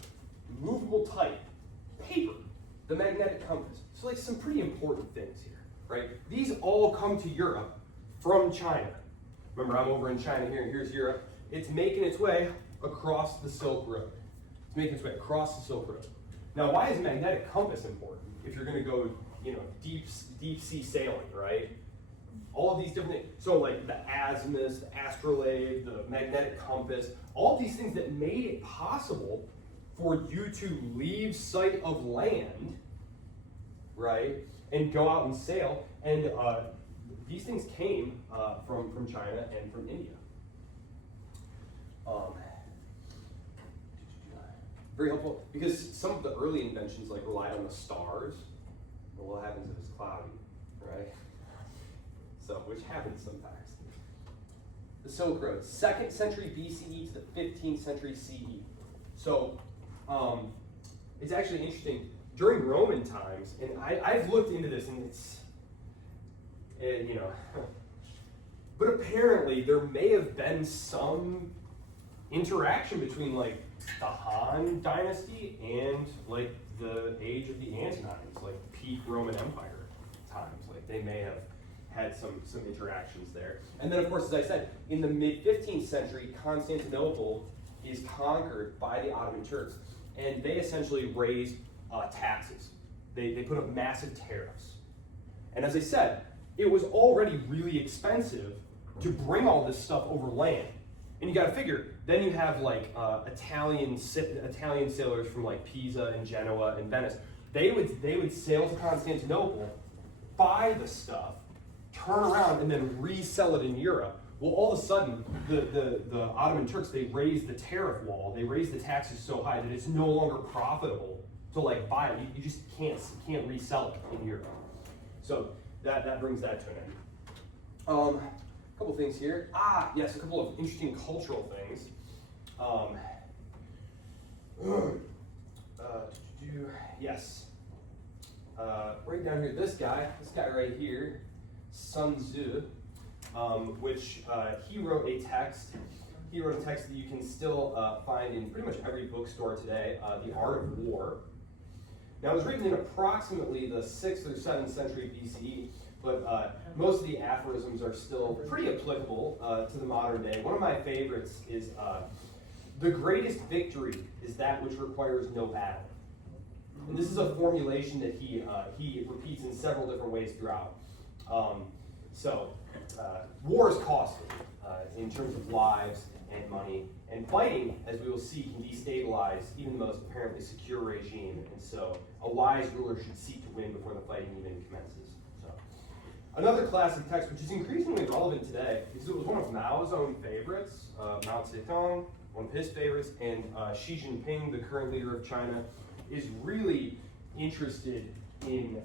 movable type, paper, the magnetic compass. So like some pretty important things here, right? These all come to Europe from China. Remember, I'm over in China here, and here's Europe. It's making its way across the Silk Road. It's making its way across the Silk Road. Now, why is a magnetic compass important? If you're going to go, deep sea sailing, right? All of these different things. So like the azimuth, the astrolabe, the magnetic compass, all of these things that made it possible for you to leave sight of land, right, and go out and sail. And these things came from China and from India. Very helpful, because some of the early inventions like relied on the stars. Well, what happens if it's cloudy, right? So, which happens sometimes. The Silk Road, 2nd century BCE to the 15th century CE. So, it's actually interesting. During Roman times, and I've looked into this, and it's, but apparently there may have been some interaction between like the Han dynasty and like the age of the Antonines, like peak Roman Empire times. Like they may have had some interactions there. And then of course, as I said, in the mid 15th century, Constantinople is conquered by the Ottoman Turks, and they essentially raise taxes. They put up massive tariffs. And as I said, it was already really expensive to bring all this stuff over land. And you got to figure, then you have like Italian sailors from like Pisa and Genoa and Venice. They would sail to Constantinople, buy the stuff, turn around, and then resell it in Europe. Well, all of a sudden, the Ottoman Turks, they raised the tariff wall. They raised the taxes so high that it's no longer profitable to like buy it. You just can't resell it in Europe. So that brings that to an end. A couple things here. Yes, a couple of interesting cultural things. Yes. Right down here, this guy right here, Sun Tzu, which he wrote a text. He wrote a text that you can still find in pretty much every bookstore today, The Art of War. Now, it was written in approximately the 6th or 7th century BCE, but most of the aphorisms are still pretty applicable to the modern day. One of my favorites is, the greatest victory is that which requires no battle. And this is a formulation that he repeats in several different ways throughout. War is costly in terms of lives and money, and fighting, as we will see, can destabilize even the most apparently secure regime, and so a wise ruler should seek to win before the fighting even commences. So, another classic text, which is increasingly relevant today, because it was one of Mao's own favorites, Mao Zedong, one of his favorites, and Xi Jinping, the current leader of China, is really interested in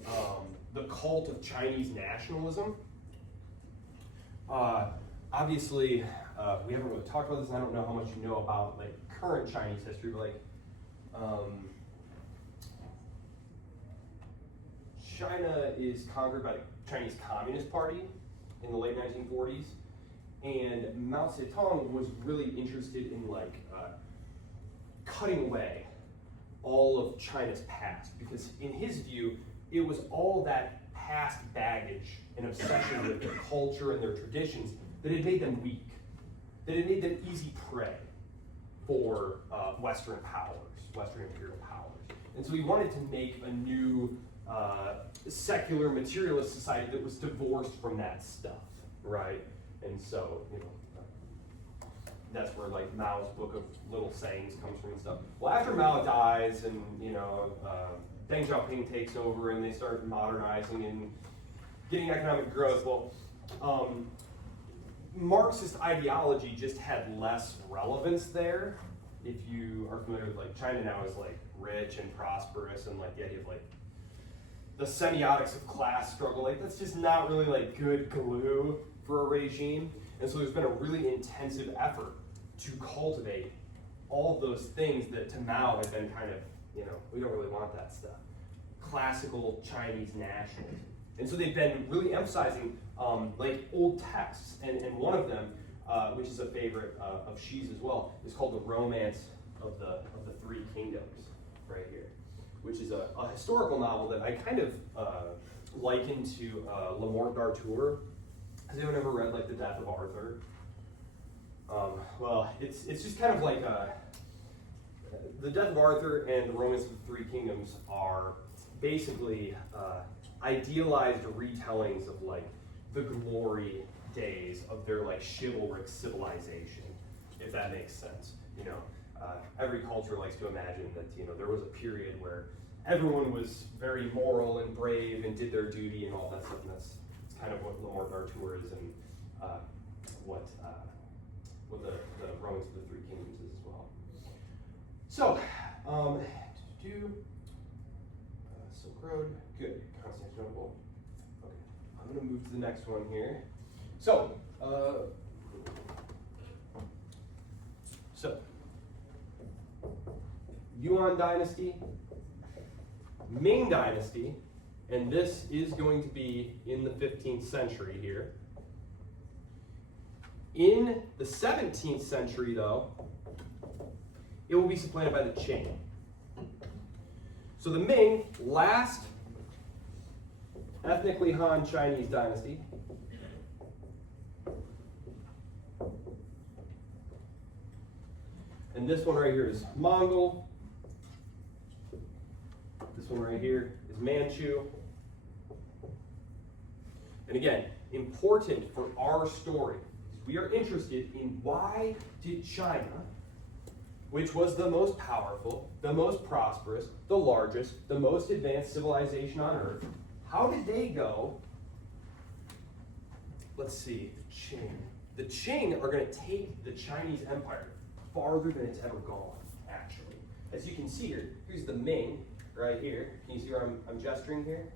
the cult of Chinese nationalism. Obviously, we haven't really talked about this, and I don't know how much you know about like current Chinese history, but China is conquered by the Chinese Communist Party in the late 1940s, and Mao Zedong was really interested in cutting away all of China's past, because in his view, it was all that past baggage and obsession with their culture and their traditions that had made them weak, that had made them easy prey for Western powers, Western imperial powers. And so he wanted to make a new secular materialist society that was divorced from that stuff, right? And so, that's where like Mao's book of little sayings comes from and stuff. Well, after Mao dies and, Deng Xiaoping takes over and they start modernizing and getting economic growth, well, Marxist ideology just had less relevance there. If you are familiar with like China now is like rich and prosperous and like the idea of like the semiotics of class struggle, like that's just not really like good glue for a regime. And so there's been a really intensive effort to cultivate all of those things that to Mao had been kind of, we don't really want that stuff. Classical Chinese nationalism. And so they've been really emphasizing like old texts, and one of them, which is a favorite of Xi's as well, is called The Romance of the Three Kingdoms, right here, which is a historical novel that I kind of liken to Le Morte d'Arthur. Has anyone ever read like The Death of Arthur? Well, it's just kind of like The Death of Arthur and The Romance of the Three Kingdoms are basically idealized retellings of like the glory days of their like chivalric civilization, if that makes sense. Every culture likes to imagine that there was a period where everyone was very moral and brave and did their duty and all that stuff. And that's kind of what Le Morte d'Arthur is, and what the Romance of the Three Kingdoms is as well. So, Silk Road, good. Constantinople. Okay, I'm going to move to the next one here. So, Yuan Dynasty, Ming Dynasty, and this is going to be in the 15th century here. In the 17th century, though, it will be supplanted by the Qing. So the Ming, last ethnically Han Chinese dynasty, and this one right here is Mongol. This one right here is Manchu. And again, important for our story, we are interested in why did China, which was the most powerful, the most prosperous, the largest, the most advanced civilization on earth, how did they go? Let's see, the Qing. The Qing are going to take the Chinese Empire farther than it's ever gone, actually. As you can see here, here's the Ming right here. Can you see where I'm gesturing here?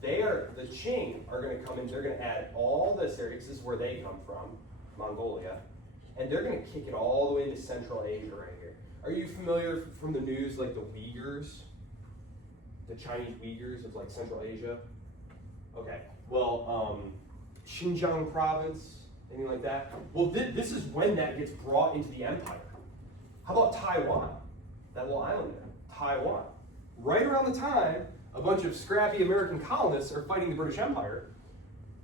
The Qing are going to come in, they're going to add all this area, because this is where they come from, Mongolia, and they're going to kick it all the way into Central Asia right here. Are you familiar from the news, like the Uyghurs? The Chinese Uyghurs of like Central Asia? Okay, well, Xinjiang province, anything like that? Well, this is when that gets brought into the empire. How about Taiwan? That little island there, Taiwan. Right around the time a bunch of scrappy American colonists are fighting the British Empire,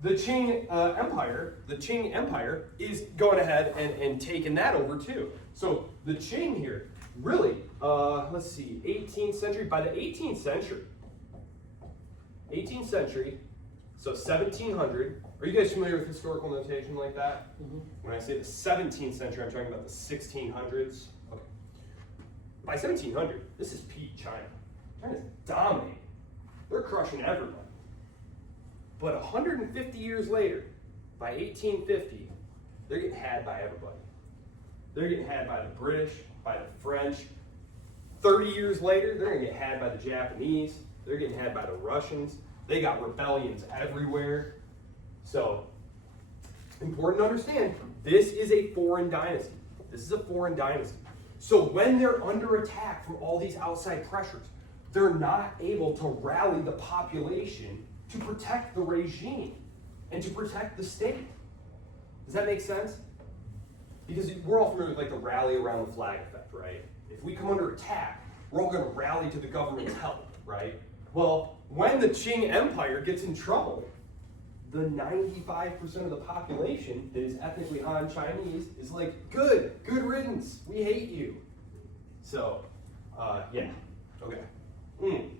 the Qing Empire is going ahead and taking that over too. So the Qing here, really, let's see, 18th century, by the 18th century, so 1700, are you guys familiar with historical notation like that? Mm-hmm. When I say the 17th century, I'm talking about the 1600s. Okay. By 1700, this is peak China. China's dominating. They're crushing everybody. But 150 years later, by 1850, they're getting had by everybody. They're getting had by the British, by the French. 30 years later, they're going to get had by the Japanese. They're getting had by the Russians. They got rebellions everywhere. So, important to understand, this is a foreign dynasty. This is a foreign dynasty. So when they're under attack from all these outside pressures, they're not able to rally the population to protect the regime and to protect the state. Does that make sense? Because we're all familiar with like the rally around the flag effect, right? If we come under attack, we're all going to rally to the government's help, right? Well, when the Qing Empire gets in trouble, the 95% of the population that is ethnically Han Chinese is like, good riddance, we hate you. So, yeah, okay. In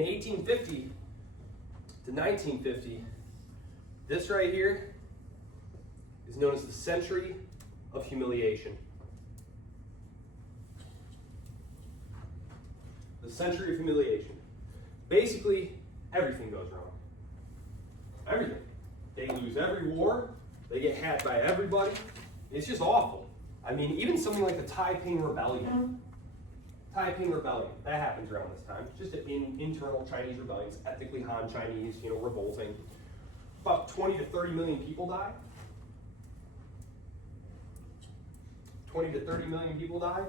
1850 to 1950, this right here is known as the Century of Humiliation. The Century of Humiliation. Basically, everything goes wrong. Everything. They lose every war. They get had by everybody. It's just awful. I mean, even something like the Taiping Rebellion. Taiping Rebellion, that happens around this time. Just an internal Chinese rebellions, ethnically Han Chinese, revolting. About 20 to 30 million people die. 20 to 30 million people die.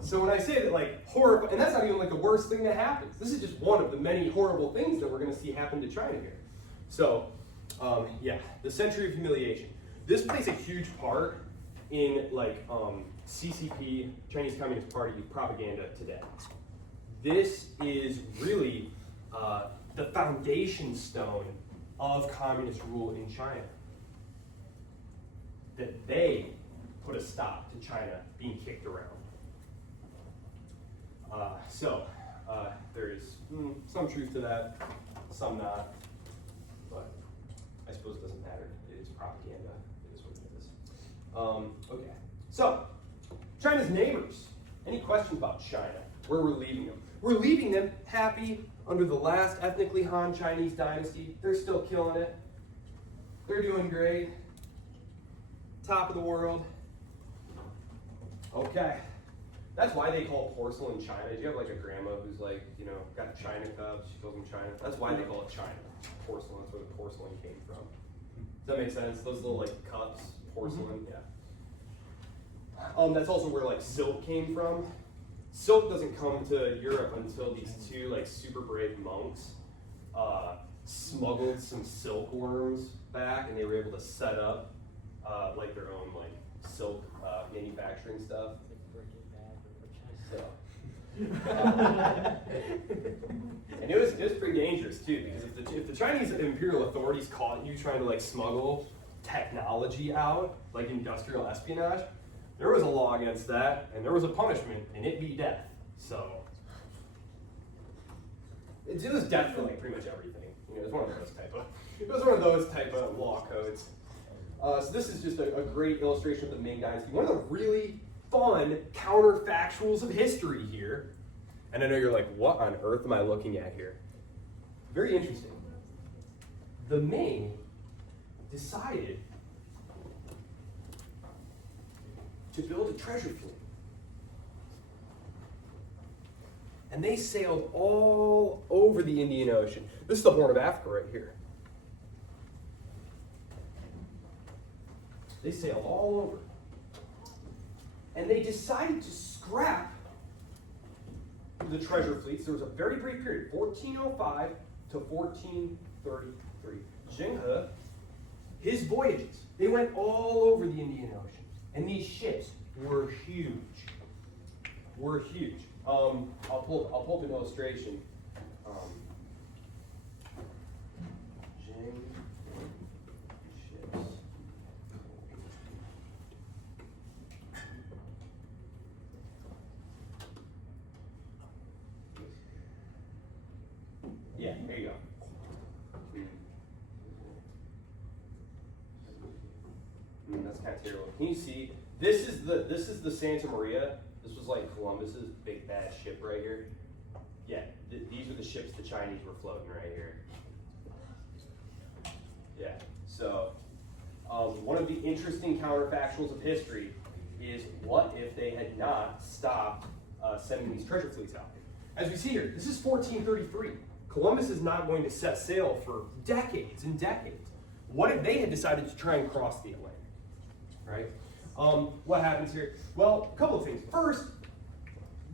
So when I say that, like, horrible, and that's not even like the worst thing that happens. This is just one of the many horrible things that we're going to see happen to China here. So, yeah, the Century of Humiliation. This plays a huge part in, like, CCP, Chinese Communist Party propaganda today. This is really the foundation stone of communist rule in China. That they put a stop to China being kicked around. There is some truth to that, some not, but I suppose it doesn't matter. It's propaganda. It is what it is. Okay, so China's neighbors. Any questions about China? Where we're leaving them? We're leaving them happy under the last ethnically Han Chinese dynasty. They're still killing it. They're doing great. Top of the world. Okay. That's why they call porcelain China. Do you have like a grandma who's like, got China cups, she calls them China? That's why they call it China. Porcelain, that's where the porcelain came from. Does that make sense? Those little like cups, porcelain, yeah. That's also where like silk came from. Silk doesn't come to Europe until these two like super brave monks smuggled some silkworms back, and they were able to set up like their own like silk manufacturing stuff. So, and it was pretty dangerous too, because if the Chinese imperial authorities caught you trying to like smuggle technology out, like industrial espionage, there was a law against that, and there was a punishment, and it be death. So it was death for like pretty much everything. It was one of those type of law codes. So this is just a great illustration of the Ming Dynasty. One of the really fun counterfactuals of history here. And I know you're like, what on earth am I looking at here? Very interesting. The Ming decided to build a treasure fleet. And they sailed all over the Indian Ocean. This is the Horn of Africa right here. They sailed all over. And they decided to scrap the treasure fleets. There was a very brief period, 1405 to 1433. Zheng He, his voyages, they went all over the Indian Ocean. And these ships were huge. I'll pull up an illustration. Zheng ships. Yeah, there you go. That's kind of terrible. Can you see? This is the Santa Maria. This was like Columbus's big bad ship right here. Yeah, these are the ships the Chinese were floating right here. Yeah. So one of the interesting counterfactuals of history is what if they had not stopped sending these treasure fleets out? As we see here, this is 1433. Columbus is not going to set sail for decades and decades. What if they had decided to try and cross the Atlantic, right? What happens here? Well, a couple of things. First,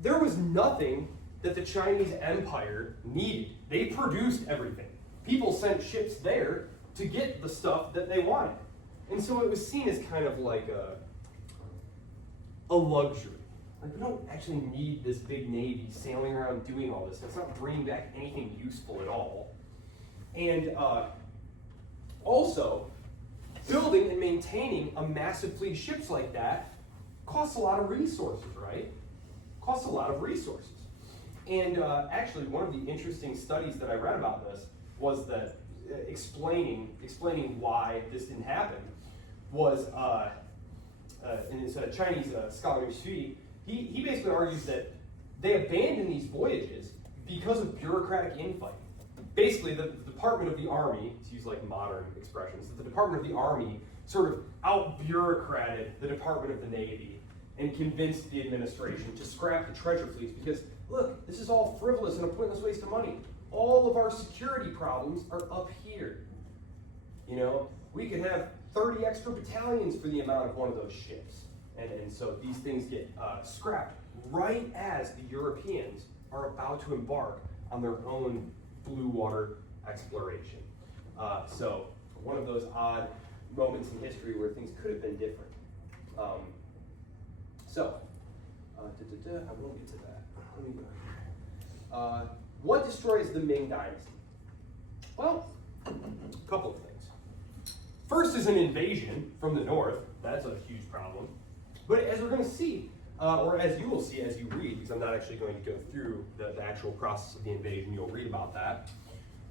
there was nothing that the Chinese Empire needed. They produced everything. People sent ships there to get the stuff that they wanted. And so it was seen as kind of like a luxury. Like, we don't actually need this big navy sailing around doing all this. It's not bringing back anything useful at all. And also, building and maintaining a massive fleet of ships like that costs a lot of resources, right? Costs a lot of resources. And actually, one of the interesting studies that I read about this was that explaining why this didn't happen was, and it's a Chinese scholar named Xu. He basically argues that they abandoned these voyages because of bureaucratic infighting. Basically, the Department of the Army, to use like modern expressions, the Department of the Army sort of out-bureaucrated the Department of the Navy and convinced the administration to scrap the treasure fleets because, look, this is all frivolous and a pointless waste of money. All of our security problems are up here. You know, we could have 30 extra battalions for the amount of one of those ships. And so these things get scrapped right as the Europeans are about to embark on their own blue water exploration. So one of those odd moments in history where things could have been different. I will get to that. Let me go here. What destroys the Ming Dynasty? Well, a couple of things. First is an invasion from the north. That's a huge problem. But as we're going to see, or as you will see as you read, because I'm not actually going to go through the actual process of the invasion, you'll read about that.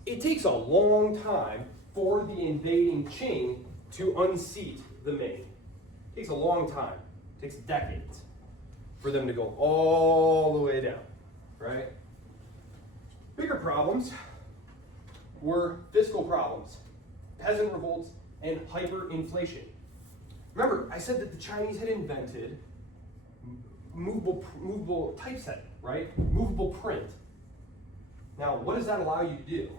It takes a long time for the invading Qing to unseat the Ming. It takes a long time. It takes decades for them to go all the way down, right? Bigger problems were fiscal problems, peasant revolts, and hyperinflation. Remember, I said that the Chinese had invented movable typesetting, right? Movable print. Now, what does that allow you to do?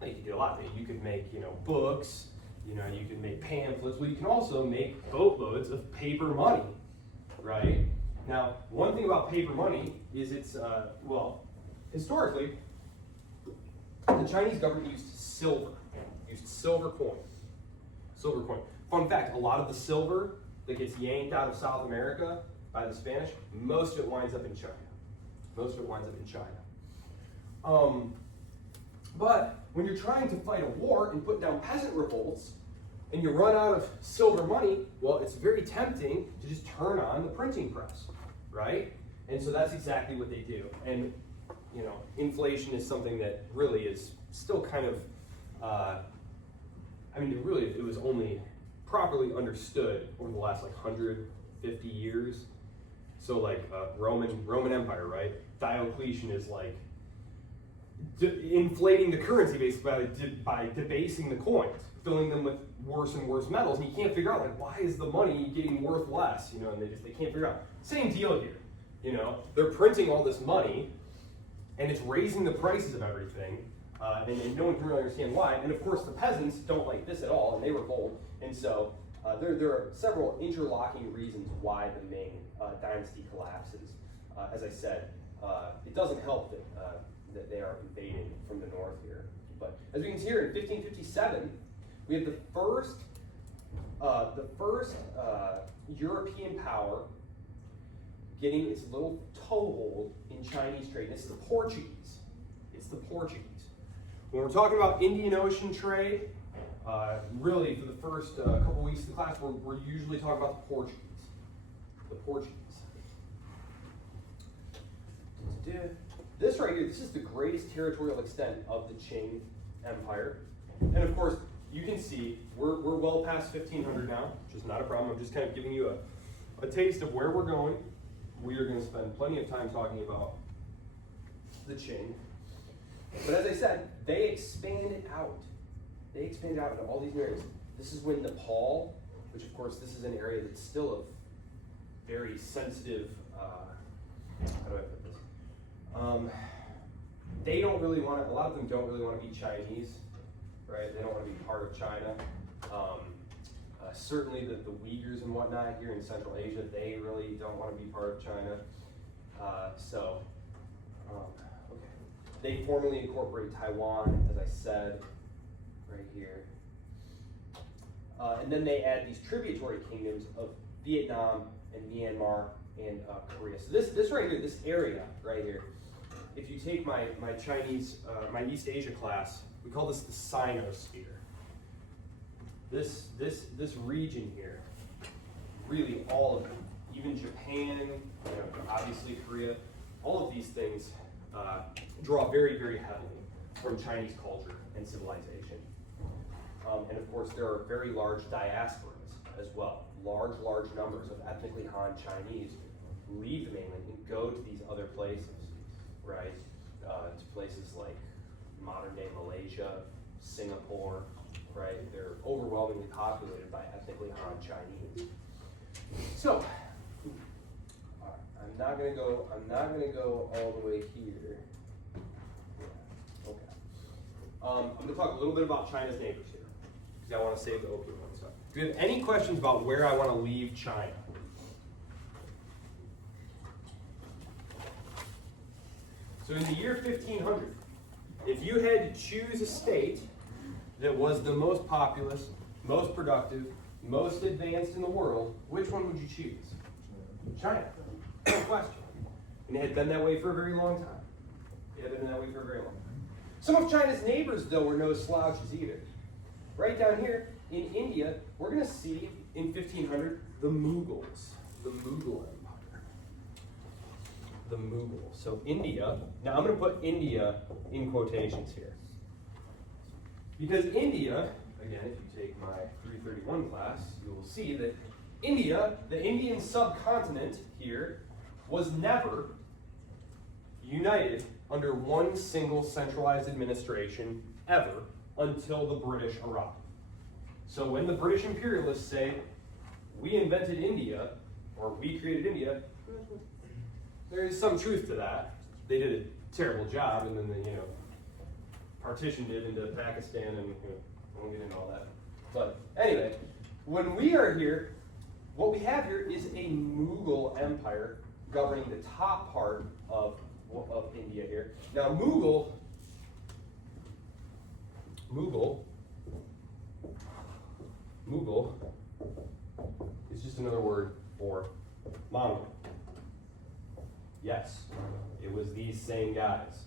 Well, you can do a lot of things. You could make, books. You can make pamphlets. Well, you can also make boatloads of paper money, right? Now, one thing about paper money is it's, historically, the Chinese government used silver coin. Silver coin. Fun fact, a lot of the silver that gets yanked out of South America by the Spanish, most of it winds up in China. But when you're trying to fight a war and put down peasant revolts, and you run out of silver money, well, it's very tempting to just turn on the printing press, right? And so that's exactly what they do. And, inflation is something that really is still kind of, it was only properly understood over the last 150 years. So Roman Empire, right? Diocletian is inflating the currency basically by debasing the coins, filling them with worse and worse metals, and you can't figure out why is the money getting worth less, and they can't figure out. Same deal here, they're printing all this money, and it's raising the prices of everything, and no one can really understand why. And of course, the peasants don't like this at all, and they revolt. And so there are several interlocking reasons why the Ming dynasty collapses. As I said, it doesn't help that they are invaded from the north here. But as we can see here, in 1557, we have the first European power getting its little toehold in Chinese trade. And it's the Portuguese. When we're talking about Indian Ocean trade, really for the first couple weeks of the class, we're usually talking about the Portuguese. This right here, this is the greatest territorial extent of the Qing Empire. And of course, you can see we're well past 1500 now, which is not a problem. I'm just kind of giving you a taste of where we're going. We are going to spend plenty of time talking about the Qing. But as I said, they expanded out. They expanded out into all these areas. This is when Nepal, which of course this is an area that's still a very sensitive, how do I put this? They don't really want to, a lot of them don't really want to be Chinese, right? They don't want to be part of China. Certainly the Uyghurs and whatnot here in Central Asia, they really don't want to be part of China. Okay. They formally incorporate Taiwan, as I said, right here. And then they add these tributary kingdoms of Vietnam, and Myanmar, and Korea. So this right here, this area right here, if you take my Chinese, my East Asia class, we call this the Sinosphere. This region here, really all of it, even Japan, obviously Korea, all of these things draw very, very heavily from Chinese culture and civilization. And of course, there are very large diasporas as well. Large numbers of ethnically Han Chinese leave the mainland and go to these other places, right? To places like modern day Malaysia, Singapore, right? They're overwhelmingly populated by ethnically Han Chinese. So, I'm not gonna go all the way here. Yeah, okay. I'm gonna talk a little bit about China's neighbors here, because I want to save the opium one stuff. Do you have any questions about where I want to leave China? So in the year 1500, if you had to choose a state that was the most populous, most productive, most advanced in the world, which one would you choose? China. No question. And it had been that way for a very long time. It had been that way for a very long time. Some of China's neighbors, though, were no slouches either. Right down here in India, we're going to see in 1500 the Mughals, the Mughal Empire. The Mughals. So India, now I'm going to put India in quotations here. Because India, again, if you take my 331 class, you will see that India, the Indian subcontinent here, was never united under one single centralized administration ever until the British arrived. So when the British imperialists say, we invented India, or we created India, there is some truth to that. They did a terrible job, and then they, partitioned it into Pakistan, and I won't get into all that. But anyway, when we are here, what we have here is a Mughal empire governing the top part of India here. Now Mughal is just another word for Mongol. Yes, it was these same guys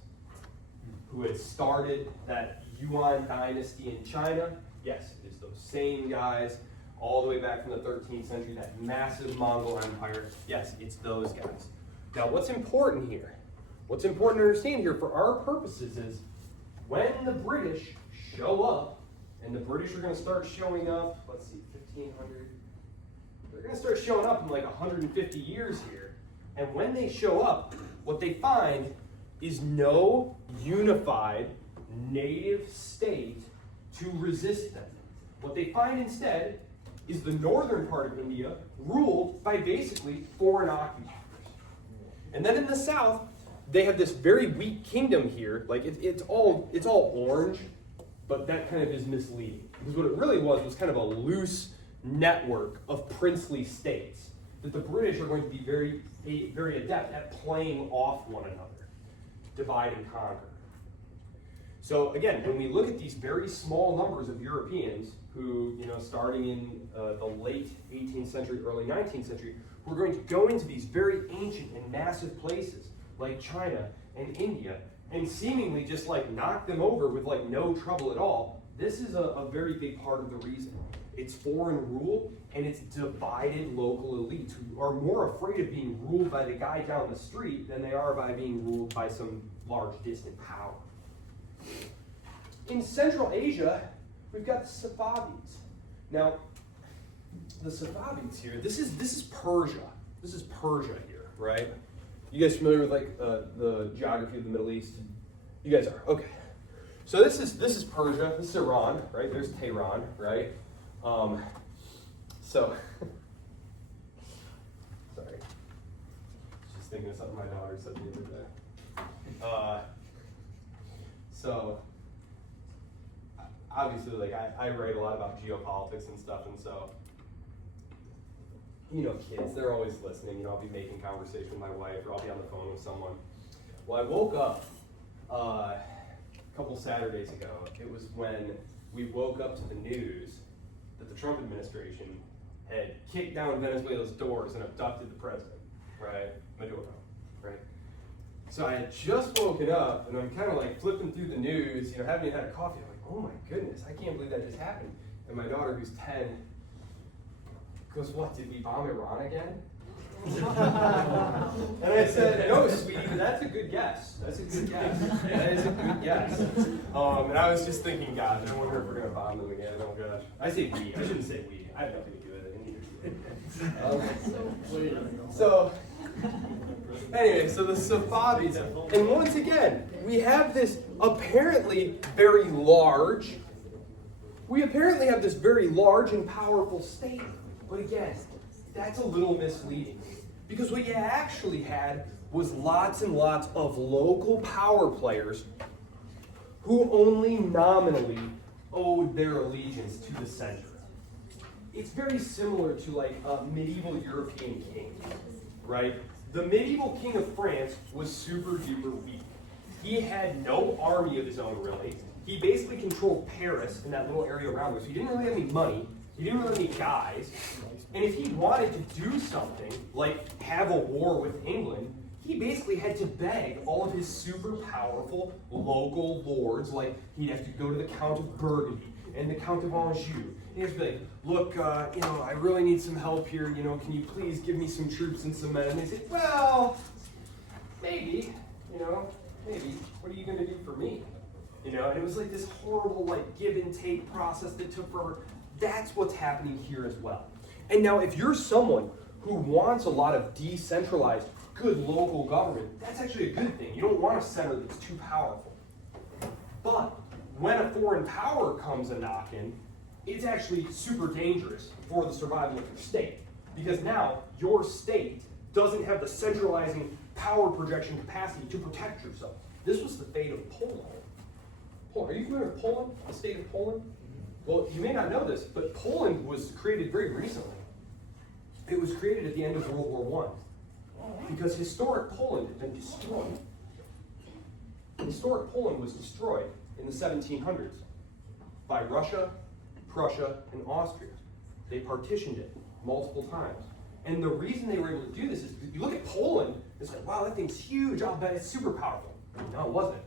who had started that Yuan dynasty in China. Yes, it is those same guys all the way back from the 13th century, that massive Mongol empire. Yes, it's those guys. Now, what's important here? What's important to understand here for our purposes is when the British show up, and the British are going to start showing up, let's see, 1500, they're going to start showing up in like 150 years here. And when they show up, what they find is no unified native state to resist them. What they find instead is the northern part of India ruled by basically foreign occupiers. And then in the south, they have this very weak kingdom here. Like it's all orange, but that kind of is misleading. Because what it really was kind of a loose network of princely states that the British are going to be very, very adept at playing off one another, divide and conquer. So again, when we look at these very small numbers of Europeans who, starting in the late 18th century, early 19th century, we're going to go into these very ancient and massive places like China and India and seemingly just like knock them over with like no trouble at all. This is a very big part of the reason. It's foreign rule and it's divided local elites who are more afraid of being ruled by the guy down the street than they are by being ruled by some large distant power. In Central Asia, we've got the Safavids. Now, the Safavids here, this is Persia. This is Persia here, right? You guys familiar with like the geography of the Middle East? You guys are, okay. So this is Persia. This is Iran, right? There's Tehran, right? Sorry. Just thinking of something my daughter said the other day. So obviously, like I write a lot about geopolitics and stuff, and so kids, they're always listening. I'll be making conversation with my wife, or I'll be on the phone with someone. Well, I woke up a couple Saturdays ago. It was when we woke up to the news that the Trump administration had kicked down Venezuela's doors and abducted the president, right? Maduro, right? So I had just woken up and I'm kind of like flipping through the news, having had a coffee. I'm like, oh my goodness, I can't believe that just happened. And my daughter, who's 10, goes, what, did we bomb Iran again? And I said, no, sweetie, but that's a good guess. That's a good guess. That is a good guess. And I was just thinking, gosh, I wonder if we're going to bomb them again. Oh, gosh. I say we. I shouldn't say we. I have nothing to do with it. So, anyway, so the Safavids. And once again, we have this apparently very large, and powerful state. But again, that's a little misleading. Because what you actually had was lots and lots of local power players who only nominally owed their allegiance to the center. It's very similar to like a medieval European king, right? The medieval king of France was super duper weak. He had no army of his own, really. He basically controlled Paris and that little area around there, so he didn't really have any money. He didn't really have any guys. And if he wanted to do something, like have a war with England, he basically had to beg all of his super powerful local lords, like he'd have to go to the Count of Burgundy and the Count of Anjou. He'd have to be like, look, I really need some help here, can you please give me some troops and some men? And they said, well, maybe, maybe. What are you going to do for me? And it was like this horrible, give and take process that took forever. That's what's happening here as well. And now, if you're someone who wants a lot of decentralized, good local government, that's actually a good thing. You don't want a center that's too powerful. But when a foreign power comes a knocking, it's actually super dangerous for the survival of your state. Because now, your state doesn't have the centralizing power projection capacity to protect yourself. This was the fate of Poland. Are you familiar with Poland, the state of Poland? Well, you may not know this, but Poland was created very recently. It was created at the end of World War I because historic Poland had been destroyed. Historic Poland was destroyed in the 1700s by Russia, Prussia, and Austria. They partitioned it multiple times. And the reason they were able to do this is if you look at Poland, it's like, wow, that thing's huge, I'll bet it's super powerful. No, it wasn't.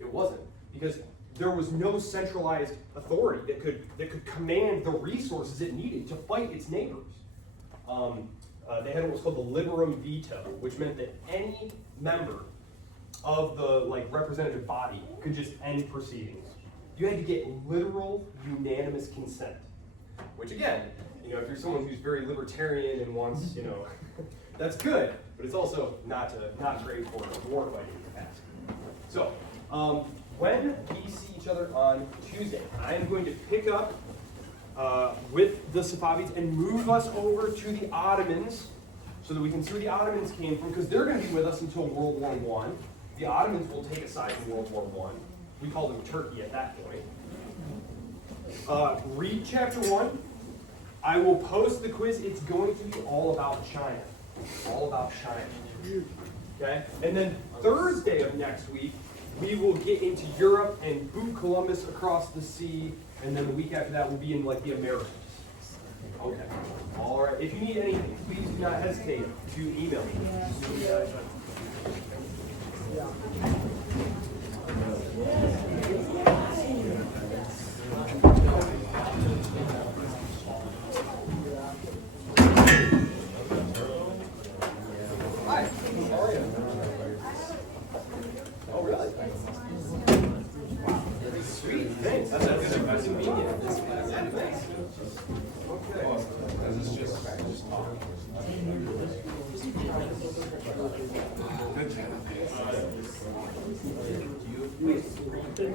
It wasn't. Because there was no centralized authority that could command the resources it needed to fight its neighbors. They had what's called the liberum veto, which meant that any member of the representative body could just end proceedings. You had to get literal unanimous consent, which again, if you're someone who's very libertarian and wants, that's good, but it's also not great for war fighting capacity. So, when we see each other on Tuesday, I am going to pick up with the Safavids and move us over to the Ottomans so that we can see where the Ottomans came from, because they're going to be with us until World War I. The Ottomans will take a side in World War I. We call them Turkey at that point. Read chapter 1. I will post the quiz. It's going to be all about China. All about China. Okay? And then Thursday of next week, we will get into Europe and boot Columbus across the sea, and then the week after that we'll be in the Americas. Okay. All right. If you need anything, please do not hesitate to email me. Hi. How are you? Oh, really? Sweet. Thanks. That's convenient. Thanks. Okay. Good job.